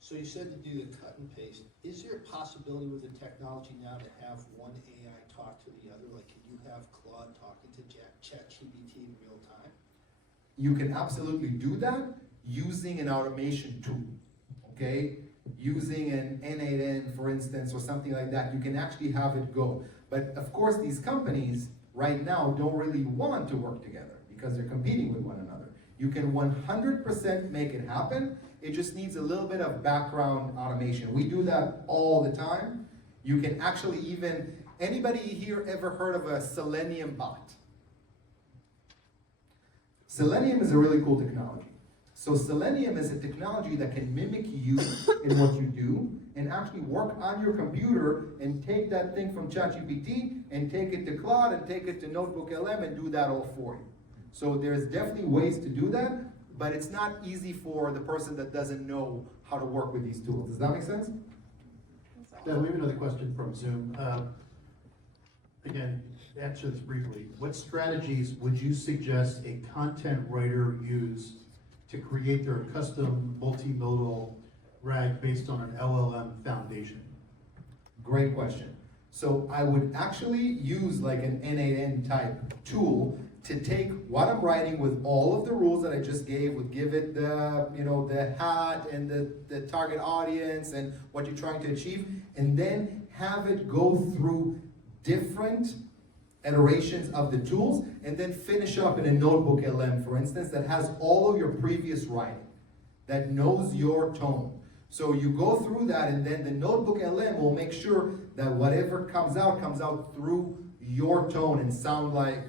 So you said to do the cut and paste. Is there a possibility with the technology now to have one AI talk to the other? Like, can you have Claude talking to ChatGPT in real time? You can absolutely do that using an automation tool, okay? Using an N8N, for instance, or something like that. You can actually have it go. But of course, these companies right now don't really want to work together because they're competing with one another. You can 100% make it happen. It just needs a little bit of background automation. We do that all the time. You can actually even, anybody here ever heard of a Selenium bot? Selenium is a really cool technology. So Selenium is a technology that can mimic you in what you do and actually work on your computer and take that thing from ChatGPT and take it to Claude and take it to Notebook LM and do that all for you. So there's definitely ways to do that, but it's not easy for the person that doesn't know how to work with these tools. Does that make sense? Yeah, we have another question from Zoom. again, answer this briefly. What strategies would you suggest a content writer use to create their custom multimodal RAG based on an LLM foundation? Great question. So I would actually use like an N8N type tool to take what I'm writing with all of the rules that I just gave, would give it the, the hat and the target audience and what you're trying to achieve, and then have it go through different iterations of the tools, and then finish up in a notebook LM, for instance, that has all of your previous writing, that knows your tone. So you go through that, and then the notebook LM will make sure that whatever comes out through your tone and sound like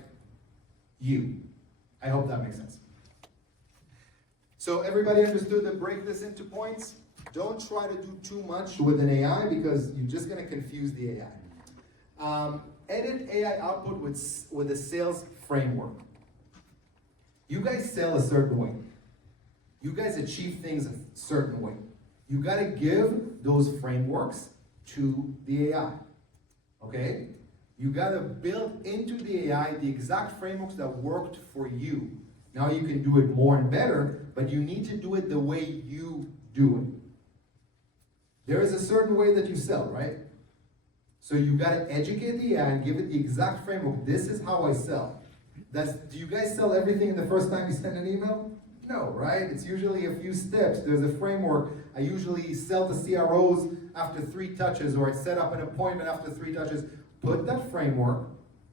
you. I hope that makes sense. So everybody understood to break this into points? Don't try to do too much with an AI because you're just going to confuse the AI. Edit AI output with a sales framework. You guys sell a certain way. You guys achieve things a certain way. You got to give those frameworks to the AI. Okay? You got to build into the AI the exact frameworks that worked for you. Now you can do it more and better, but you need to do it the way you do it. There is a certain way that you sell, right? So you got to educate the AI and give it the exact framework. This is how I sell. Do you guys sell everything the first time you send an email? No, right? It's usually a few steps. There's a framework. I usually sell to CROs after 3 touches, or I set up an appointment after 3 touches. Put that framework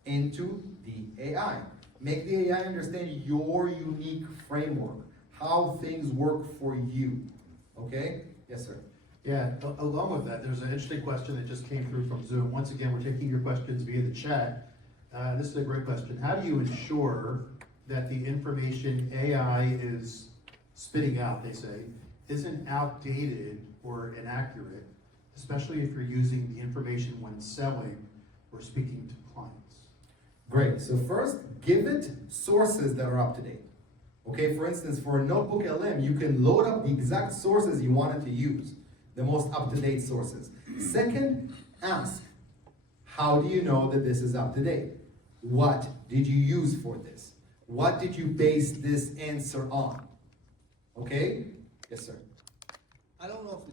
into the AI. Make the AI understand your unique framework, how things work for you. Okay? Yes, sir. Yeah, along with that, there's an interesting question that just came through from Zoom. Once again, we're taking your questions via the chat. This is a great question. How do you ensure that the information AI is spitting out, they say, isn't outdated or inaccurate, especially if you're using the information when selling or speaking to clients? Great. So first, give it sources that are up to date. Okay, for instance, for a notebook LM, you can load up the exact sources you wanted to use, the most up-to-date sources. Second, ask, how do you know that this is up to date? What did you use for this? What did you base this answer on? Okay? Yes, sir. I don't know if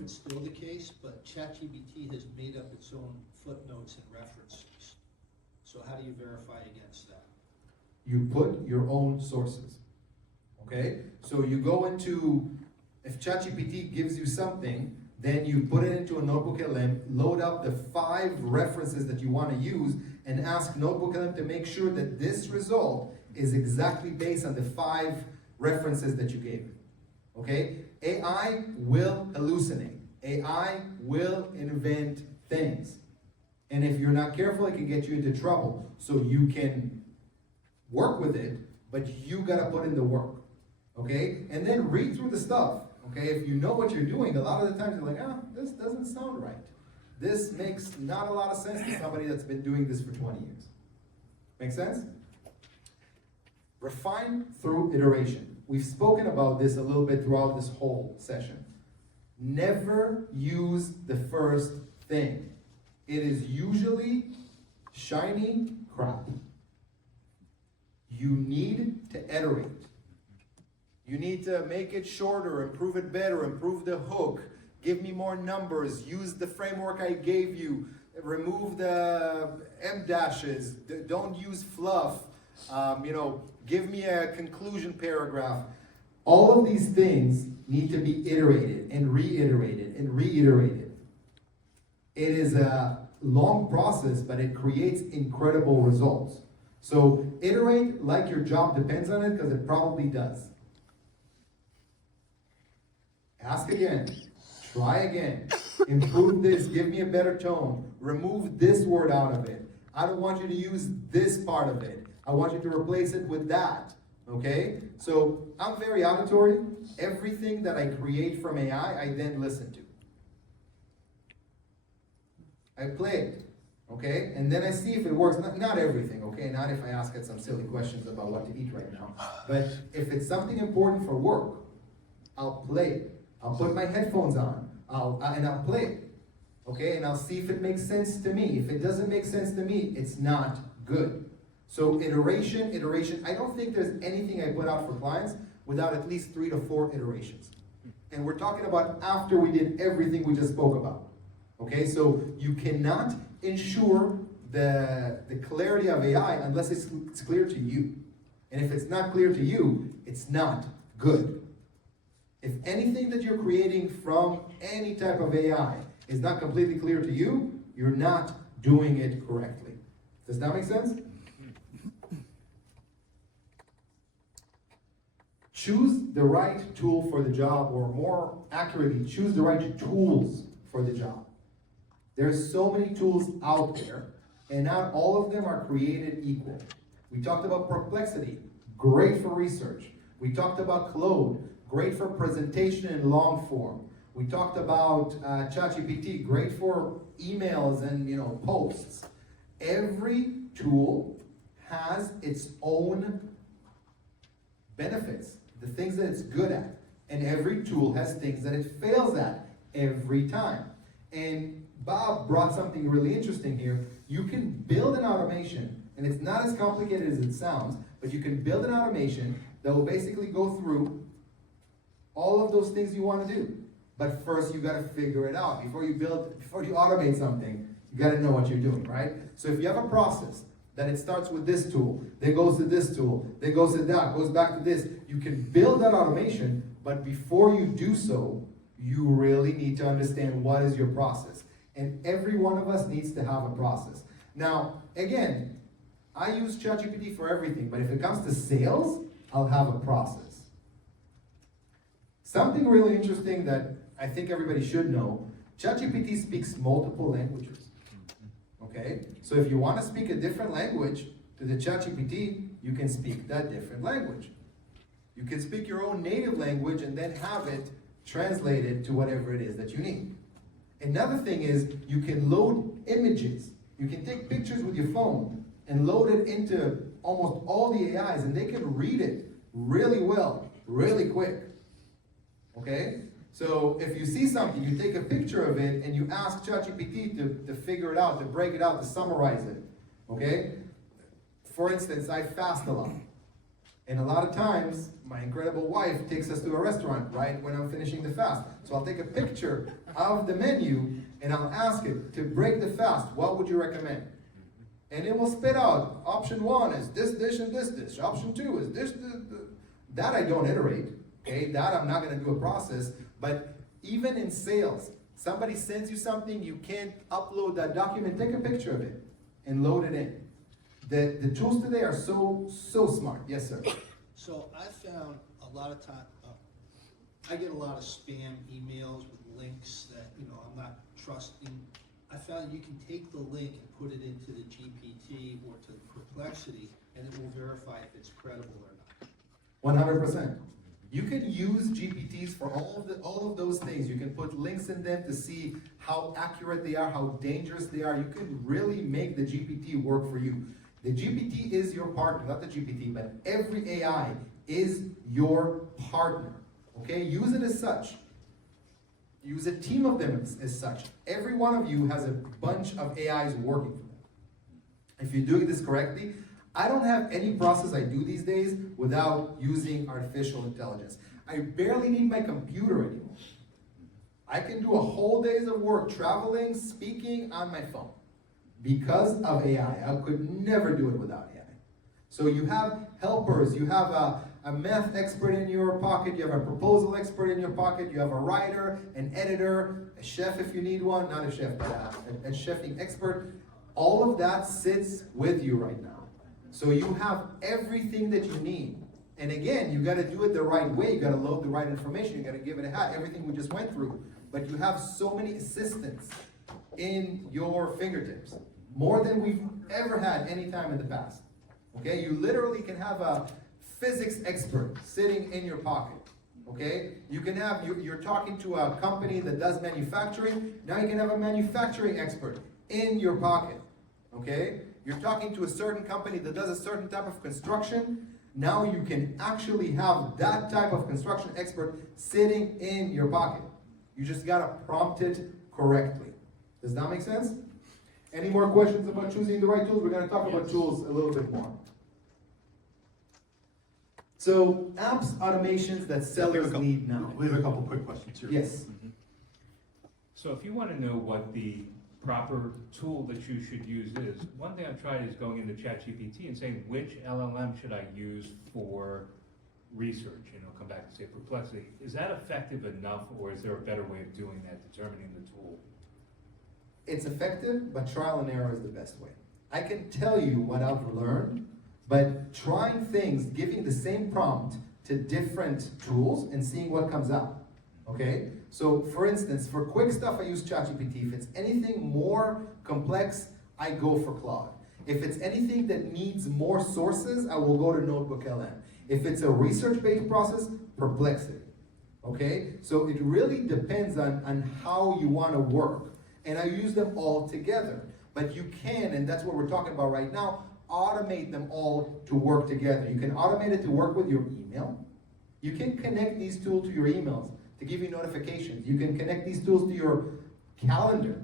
it's still the case, but ChatGPT has made up its own footnotes and references. So how do you verify against that? You put your own sources. Okay? So you go into, if ChatGPT gives you something, then you put it into a Notebook LM, load up the 5 references that you want to use, and ask Notebook LM to make sure that this result is exactly based on the 5 references that you gave it. Okay? AI will hallucinate. AI will invent things. And if you're not careful, it can get you into trouble. So you can work with it, but you gotta put in the work. Okay? And then read through the stuff. Okay? If you know what you're doing, a lot of the times you're like, this doesn't sound right. This makes not a lot of sense to somebody that's been doing this for 20 years. Make sense? Refine through iteration. We've spoken about this a little bit throughout this whole session. Never use the first thing. It is usually shiny crap. You need to iterate. You need to make it shorter, improve it better, improve the hook, give me more numbers, use the framework I gave you, remove the M dashes, don't use fluff, give me a conclusion paragraph. All of these things need to be iterated and reiterated and reiterated. It is a long process, but it creates incredible results. So iterate like your job depends on it, because it probably does. Ask again, try again, improve this, give me a better tone, remove this word out of it. I don't want you to use this part of it. I want you to replace it with that, okay? So I'm very auditory. Everything that I create from AI, I then listen to. I play it, okay? And then I see if it works. Not everything, okay? Not if I ask it some silly questions about what to eat right now. But if it's something important for work, I'll play it. I'll put my headphones on, and I'll play it, okay? And I'll see if it makes sense to me. If it doesn't make sense to me, it's not good. So iteration, I don't think there's anything I put out for clients without at least 3 to 4 iterations. And we're talking about after we did everything we just spoke about. Okay, so you cannot ensure the clarity of AI unless it's clear to you. And if it's not clear to you, it's not good. If anything that you're creating from any type of AI is not completely clear to you, you're not doing it correctly. Does that make sense? Choose the right tool for the job, or more accurately, choose the right tools for the job. There's so many tools out there, and not all of them are created equal. We talked about Perplexity, great for research. We talked about Claude, great for presentation in long form. We talked about ChatGPT, great for emails and posts. Every tool has its own benefits, the things that it's good at. And every tool has things that it fails at every time. And Bob brought something really interesting here. You can build an automation, and it's not as complicated as it sounds, but you can build an automation that will basically go through all of those things you want to do. But first you got to figure it out. Before you automate something, you got to know what you're doing, right? So if you have a process that it starts with this tool, then goes to this tool, then goes to that, goes back to this, you can build that automation, but before you do so, you really need to understand what is your process. And every one of us needs to have a process. Now, again, I use ChatGPT for everything, but if it comes to sales, I'll have a process. Something really interesting that I think everybody should know, ChatGPT speaks multiple languages. Okay? So if you want to speak a different language to the ChatGPT, you can speak that different language. You can speak your own native language and then have it translated to whatever it is that you need. Another thing is you can load images. You can take pictures with your phone and load it into almost all the AIs, and they can read it really well, really quick. Okay? So if you see something, you take a picture of it and you ask ChatGPT to figure it out, to break it out, to summarize it. Okay? For instance, I fast a lot. And a lot of times, my incredible wife takes us to a restaurant right when I'm finishing the fast. So I'll take a picture of the menu and I'll ask it to break the fast. What would you recommend? And it will spit out. Option 1 is this dish and this dish. Option 2 is this. That I don't iterate. Okay, that I'm not going to do a process. But even in sales, somebody sends you something, you can't upload that document. Take a picture of it and load it in. The tools today are so smart. Yes, sir. So I found a lot of time, I get a lot of spam emails with links that, I'm not trusting. I found you can take the link and put it into the GPT or to Perplexity, and it will verify if it's credible or not. 100%. You can use GPTs for all of those things. You can put links in them to see how accurate they are, how dangerous they are. You can really make the GPT work for you. The GPT is your partner, not the GPT, but every AI is your partner. Okay? Use it as such. Use a team of them as such. Every one of you has a bunch of AIs working for them. If you're doing this correctly, I don't have any process I do these days without using artificial intelligence. I barely need my computer anymore. I can do a whole days of work traveling, speaking on my phone because of AI. I could never do it without AI. So you have helpers, you have a math expert in your pocket, you have a proposal expert in your pocket, you have a writer, an editor, a chef if you need one, not a chef, but a chefing expert. All of that sits with you right now. So you have everything that you need. And again, you got to do it the right way. You got to load the right information. You got to give it a hat. Everything we just went through. But you have so many assistants in your fingertips, more than we've ever had any time in the past. Okay, you literally can have a physics expert sitting in your pocket. Okay, you can have you're talking to a company that does manufacturing. Now you can have a manufacturing expert in your pocket. Okay. You're talking to a certain company that does a certain type of construction. Now you can actually have that type of construction expert sitting in your pocket. You just gotta prompt it correctly. Does that make sense? Any more questions about choosing the right tools? We're going to talk about tools a little bit more. So, apps, automations that sellers need now. We have a couple quick questions here. Yes. So if you want to know what the proper tool that you should use is, one thing I've tried is going into ChatGPT and saying, which LLM should I use for research? You know, come back to say Perplexity. Is that effective enough, or is there a better way of doing that, determining the tool? It's effective, but trial and error is the best way. I can tell you what I've learned, but trying things, giving the same prompt to different tools and seeing what comes out. Okay? So, for instance, for quick stuff, I use ChatGPT. If it's anything more complex, I go for Claude. If it's anything that needs more sources, I will go to NotebookLM. If it's a research-based process, Perplexity. Okay? So it really depends on how you want to work. And I use them all together. But you can, and that's what we're talking about right now, automate them all to work together. You can automate it to work with your email. You can connect these tools to your emails to give you notifications. You can connect these tools to your calendar,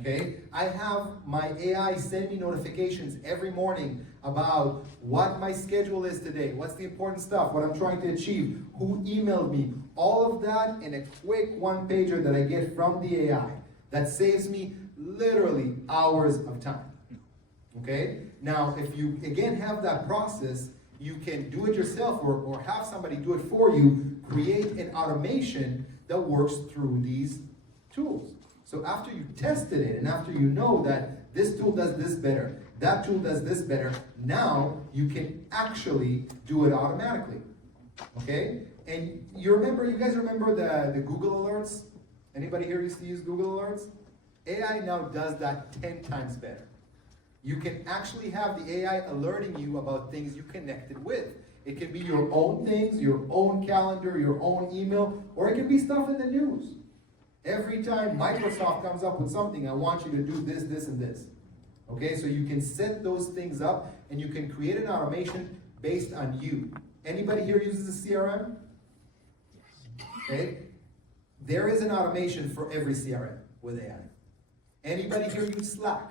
okay? I have my AI send me notifications every morning about what my schedule is today, what's the important stuff, what I'm trying to achieve, who emailed me, all of that in a quick one-pager that I get from the AI that saves me literally hours of time, okay? Now, if you, again, have that process, you can do it yourself or have somebody do it for you, create an automation that works through these tools. So after you tested it and after you know that this tool does this better, that tool does this better, now you can actually do it automatically, okay? And you guys remember the Google Alerts? Anybody here used to use Google Alerts? AI now does that 10 times better. You can actually have the AI alerting you about things you connected with. It can be your own things, your own calendar, your own email, or it can be stuff in the news. Every time Microsoft comes up with something, I want you to do this, this, and this. Okay, so you can set those things up and you can create an automation based on you. Anybody here uses a CRM? Okay, there is an automation for every CRM with AI. Anybody here use Slack?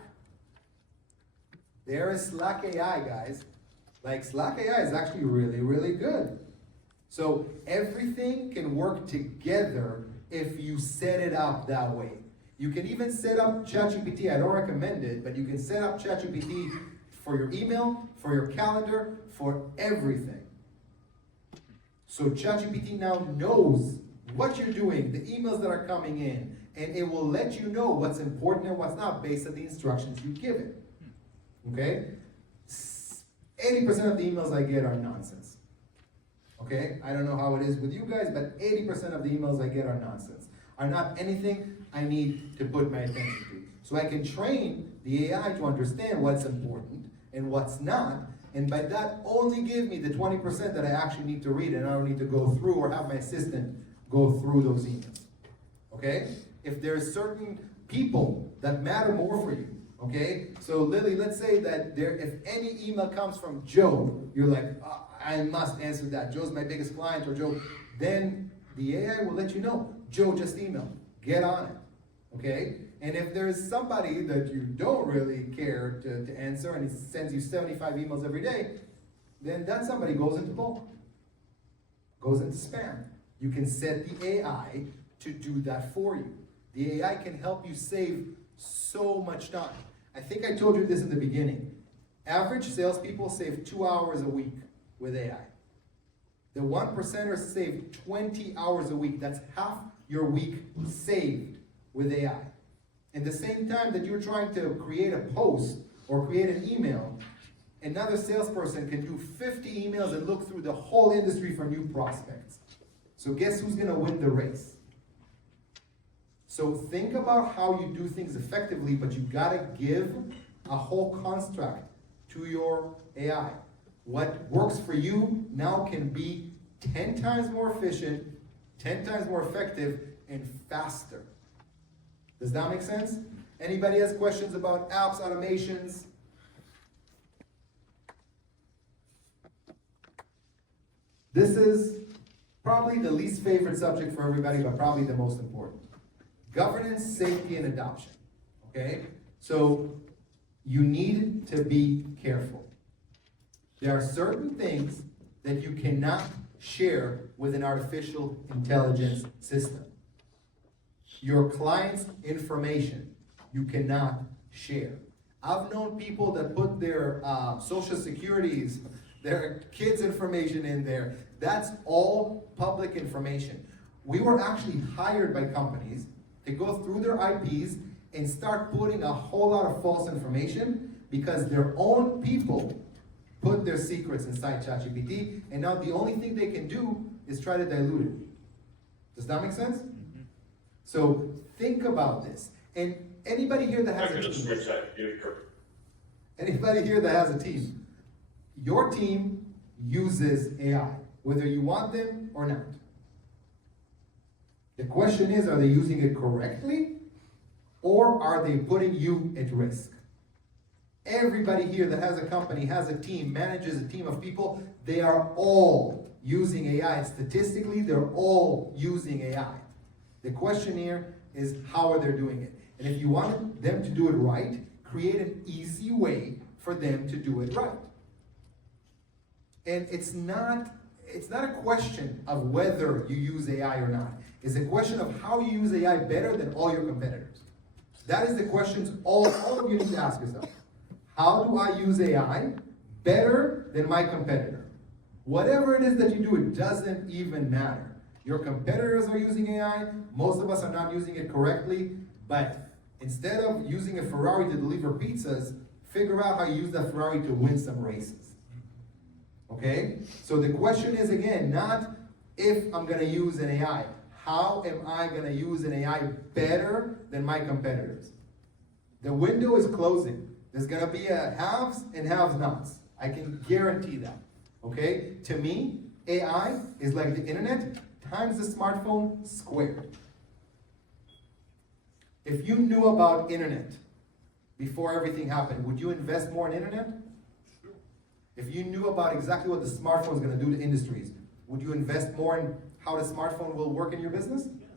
There is Slack AI, guys. Like, Slack AI is actually really, really good. So everything can work together if you set it up that way. You can even set up ChatGPT. I don't recommend it, but you can set up ChatGPT for your email, for your calendar, for everything. So ChatGPT now knows what you're doing, the emails that are coming in, and it will let you know what's important and what's not based on the instructions you give it. Okay? 80% of the emails I get are nonsense. Okay? I don't know how it is with you guys, but 80% of the emails I get are nonsense. Are not anything I need to put my attention to. So I can train the AI to understand what's important and what's not, and by that only give me the 20% that I actually need to read, and I don't need to go through or have my assistant go through those emails. Okay? If there's certain people that matter more for you, okay? So Lily, let's say that if any email comes from Joe, you're like, I must answer that. Joe's my biggest client, or Joe, then the AI will let you know, Joe just emailed, get on it, okay? And if there's somebody that you don't really care to answer and he sends you 75 emails every day, then that somebody goes into bulk, goes into spam. You can set the AI to do that for you. The AI can help you save so much time. I think I told you this in the beginning. Average salespeople save 2 hours a week with AI. The 1%ers save 20 hours a week. That's half your week saved with AI. In the same time that you're trying to create a post or create an email, another salesperson can do 50 emails and look through the whole industry for new prospects. So guess who's going to win the race? So think about how you do things effectively, but you gotta give a whole construct to your AI. What works for you now can be 10 times more efficient, 10 times more effective, and faster. Does that make sense? Anybody has questions about apps, automations? This is probably the least favorite subject for everybody, but probably the most important. Governance, safety, and adoption. okay? So you need to be careful. There are certain things that you cannot share with an artificial intelligence system. Your client's information, you cannot share. I've known people that put their social securities, their kids' information in there. That's all public information. We were actually hired by companies to go through their IPs and start putting a whole lot of false information because their own people put their secrets inside ChatGPT, and now the only thing they can do is try to dilute it. Does that make sense? Mm-hmm. So think about this. And anybody here that has a team, anybody here that has a team, your team uses AI, whether you want them or not. The question is, are they using it correctly, or are they putting you at risk? Everybody here that has a company, has a team, manages a team of people, they are all using AI. Statistically, they're all using AI. The question here is, how are they doing it? And if you want them to do it right, create an easy way for them to do it right. And it's not a question of whether you use AI or not. It's a question of how you use AI better than all your competitors. That is the questions all of you need to ask yourself. How do I use AI better than my competitor? Whatever it is that you do, it doesn't even matter. Your competitors are using AI, most of us are not using it correctly, but instead of using a Ferrari to deliver pizzas, figure out how you use that Ferrari to win some races. Okay? So the question is, again, not if I'm going to use an AI. How am I going to use an AI better than my competitors? The window is closing. There's going to be a haves and have-nots. I can guarantee that. Okay? To me, AI is like the internet times the smartphone squared. If you knew about internet before everything happened, would you invest more in internet? Sure. If you knew about exactly what the smartphone is going to do to industries, would you invest more in how the smartphone will work in your business? Yes.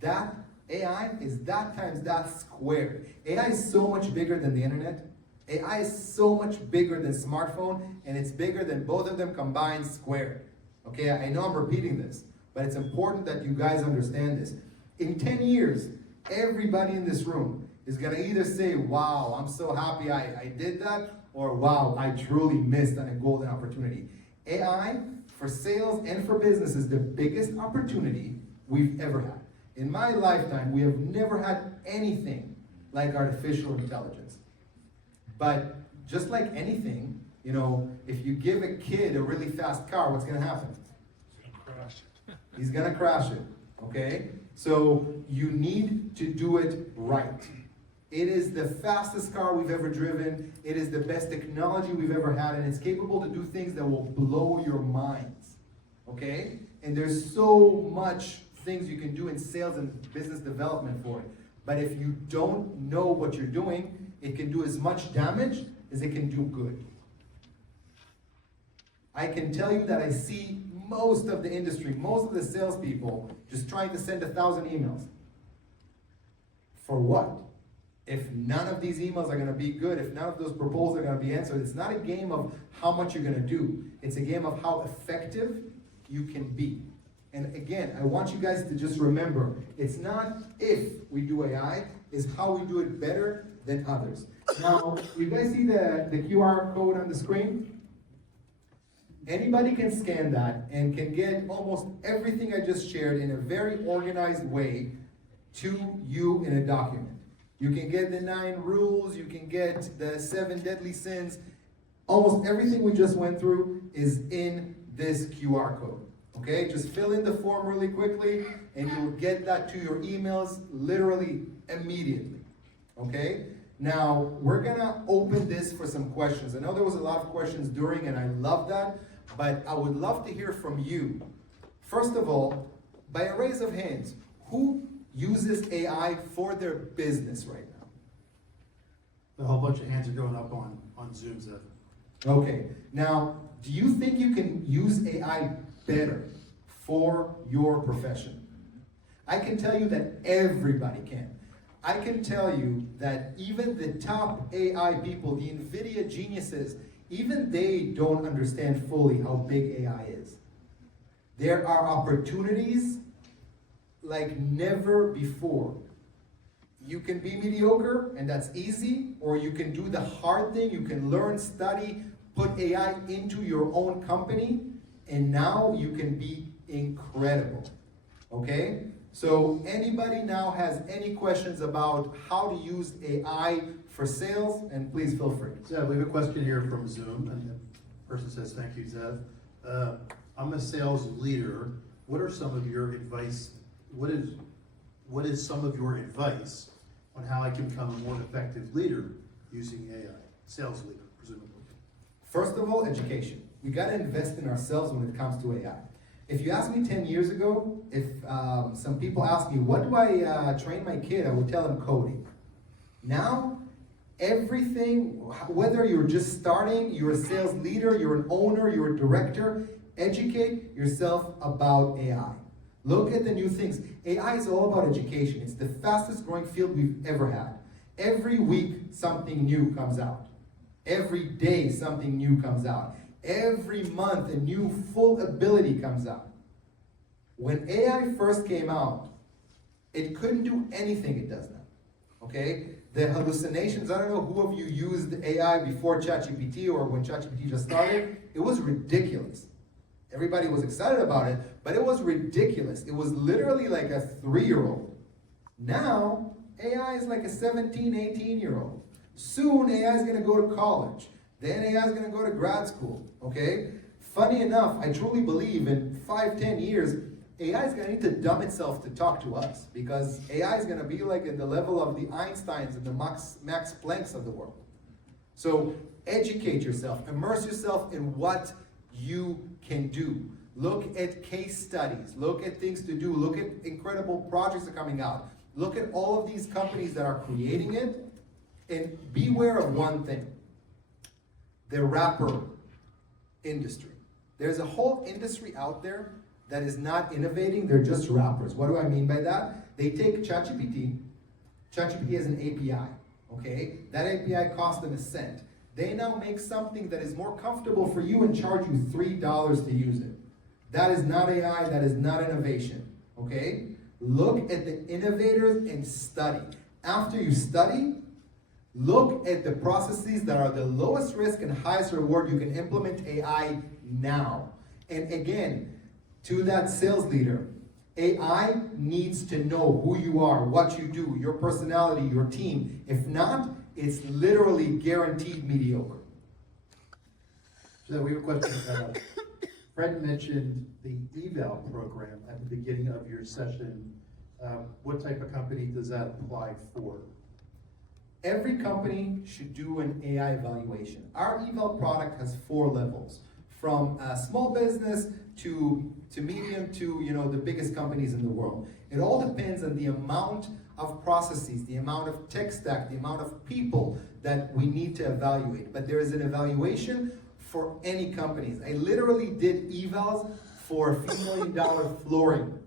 That AI is that times that squared. AI is so much bigger than the internet. AI is so much bigger than smartphone, and it's bigger than both of them combined squared. Okay, I know I'm repeating this, but it's important that you guys understand this. In 10 years, everybody in this room is going to either say, wow, I'm so happy I did that, or wow, I truly missed on a golden opportunity. AI, for sales and for business, is the biggest opportunity we've ever had. In my lifetime, we have never had anything like artificial intelligence. But just like anything, you know, if you give a kid a really fast car, what's going to happen? He's going to crash it. He's going to crash it, okay? So you need to do it right. It is the fastest car we've ever driven. It is the best technology we've ever had, and it's capable to do things that will blow your minds, okay? And there's so much things you can do in sales and business development for it. But if you don't know what you're doing, it can do as much damage as it can do good. I can tell you that I see most of the industry, most of the salespeople just trying to send 1,000 emails. For what? If none of these emails are going to be good, if none of those proposals are going to be answered, it's not a game of how much you're going to do. It's a game of how effective you can be. And again, I want you guys to just remember, it's not if we do AI, it's how we do it better than others. Now, you guys see the QR code on the screen? Anybody can scan that and can get almost everything I just shared in a very organized way to you in a document. You can get the 9 rules, you can get the 7 deadly sins. Almost everything we just went through is in this QR code. Okay, just fill in the form really quickly and you will get that to your emails literally immediately. Okay, now we're gonna open this for some questions. I know there was a lot of questions during, and I love that, but I would love to hear from you. First of all, by a raise of hands, who uses AI for their business right now? A whole bunch of hands are going up on Zoom, Zev. Okay, now, do you think you can use AI better for your profession? I can tell you that everybody can. I can tell you that even the top AI people, the NVIDIA geniuses, even they don't understand fully how big AI is. There are opportunities like never before. You can be mediocre, and that's easy, or you can do the hard thing. You can learn, study, put AI into your own company, and now you can be incredible. Okay? So anybody now has any questions about how to use AI for sales, and please feel free. Zev, we have a question here from Zoom, and the person says, thank you, Zev. I'm a sales leader. What are some of your advice? What is some of your advice on how I can become a more effective leader using AI? Sales leader, presumably. First of all, education. We got to invest in ourselves when it comes to AI. If you asked me 10 years ago, if some people asked me, what do I train my kid? I would tell them coding. Now, everything, whether you're just starting, you're a sales leader, you're an owner, you're a director, educate yourself about AI. Look at the new things. AI is all about education. It's the fastest growing field we've ever had. Every week, something new comes out. Every day, something new comes out. Every month, a new full ability comes out. When AI first came out, it couldn't do anything it does now. Okay? The hallucinations, I don't know who of you used AI before ChatGPT or when ChatGPT just started. It was ridiculous. Everybody was excited about it, but it was ridiculous. It was literally like a 3-year-old. Now, AI is like a 17, 18-year-old. Soon, AI is going to go to college. Then AI is going to go to grad school, okay? Funny enough, I truly believe in 5, 10 years, AI is going to need to dumb itself to talk to us because AI is going to be like in the level of the Einsteins and the Max Plancks of the world. So educate yourself, immerse yourself in what you can do. Look at case studies, look at things to do, look at incredible projects that are coming out. Look at all of these companies that are creating it, and beware of one thing. The rapper industry. There's a whole industry out there that is not innovating, they're just rappers. What do I mean by that? They take ChatGPT. ChatGPT has an API, okay? That API costs them a cent. They now make something that is more comfortable for you and charge you $3 to use it. That is not AI, that is not innovation, okay? Look at the innovators and study. After you study, look at the processes that are the lowest risk and highest reward. You can implement AI now. And again, to that sales leader, AI needs to know who you are, what you do, your personality, your team. If not, it's literally guaranteed mediocre. So we have a question. Fred mentioned the eval program at the beginning of your session. What type of company does that apply for? Every company should do an AI evaluation. Our eval product has 4 levels, from a small business to medium to the biggest companies in the world. It all depends on the amount of processes, the amount of tech stack, the amount of people that we need to evaluate. But there is an evaluation for any companies. I literally did evals for a few $1 million flooring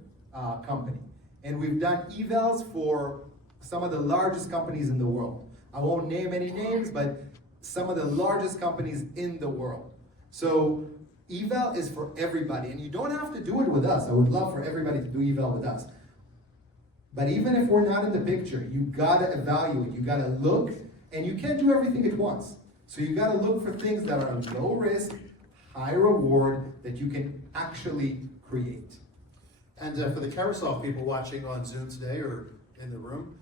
company. And we've done evals for some of the largest companies in the world. I won't name any names, but some of the largest companies in the world. So eval is for everybody, and you don't have to do it with us. I would love for everybody to do eval with us. But even if we're not in the picture, you gotta evaluate, you gotta look, and you can't do everything at once. So you gotta look for things that are low risk, high reward, that you can actually create. And for the Carousel people watching on Zoom today or in the room,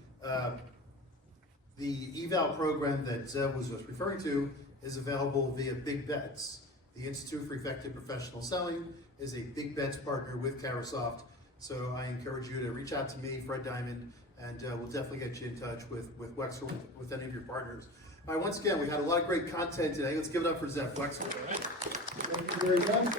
the eval program that Zev was just referring to is available via Big Bets. The Institute for Effective Professional Selling is a Big Bets partner with Carousel. So I encourage you to reach out to me, Fred Diamond, and we'll definitely get you in touch with Wexler, with any of your partners. All right, once again, we had a lot of great content today. Let's give it up for Zeev Wexler. Thank you very much.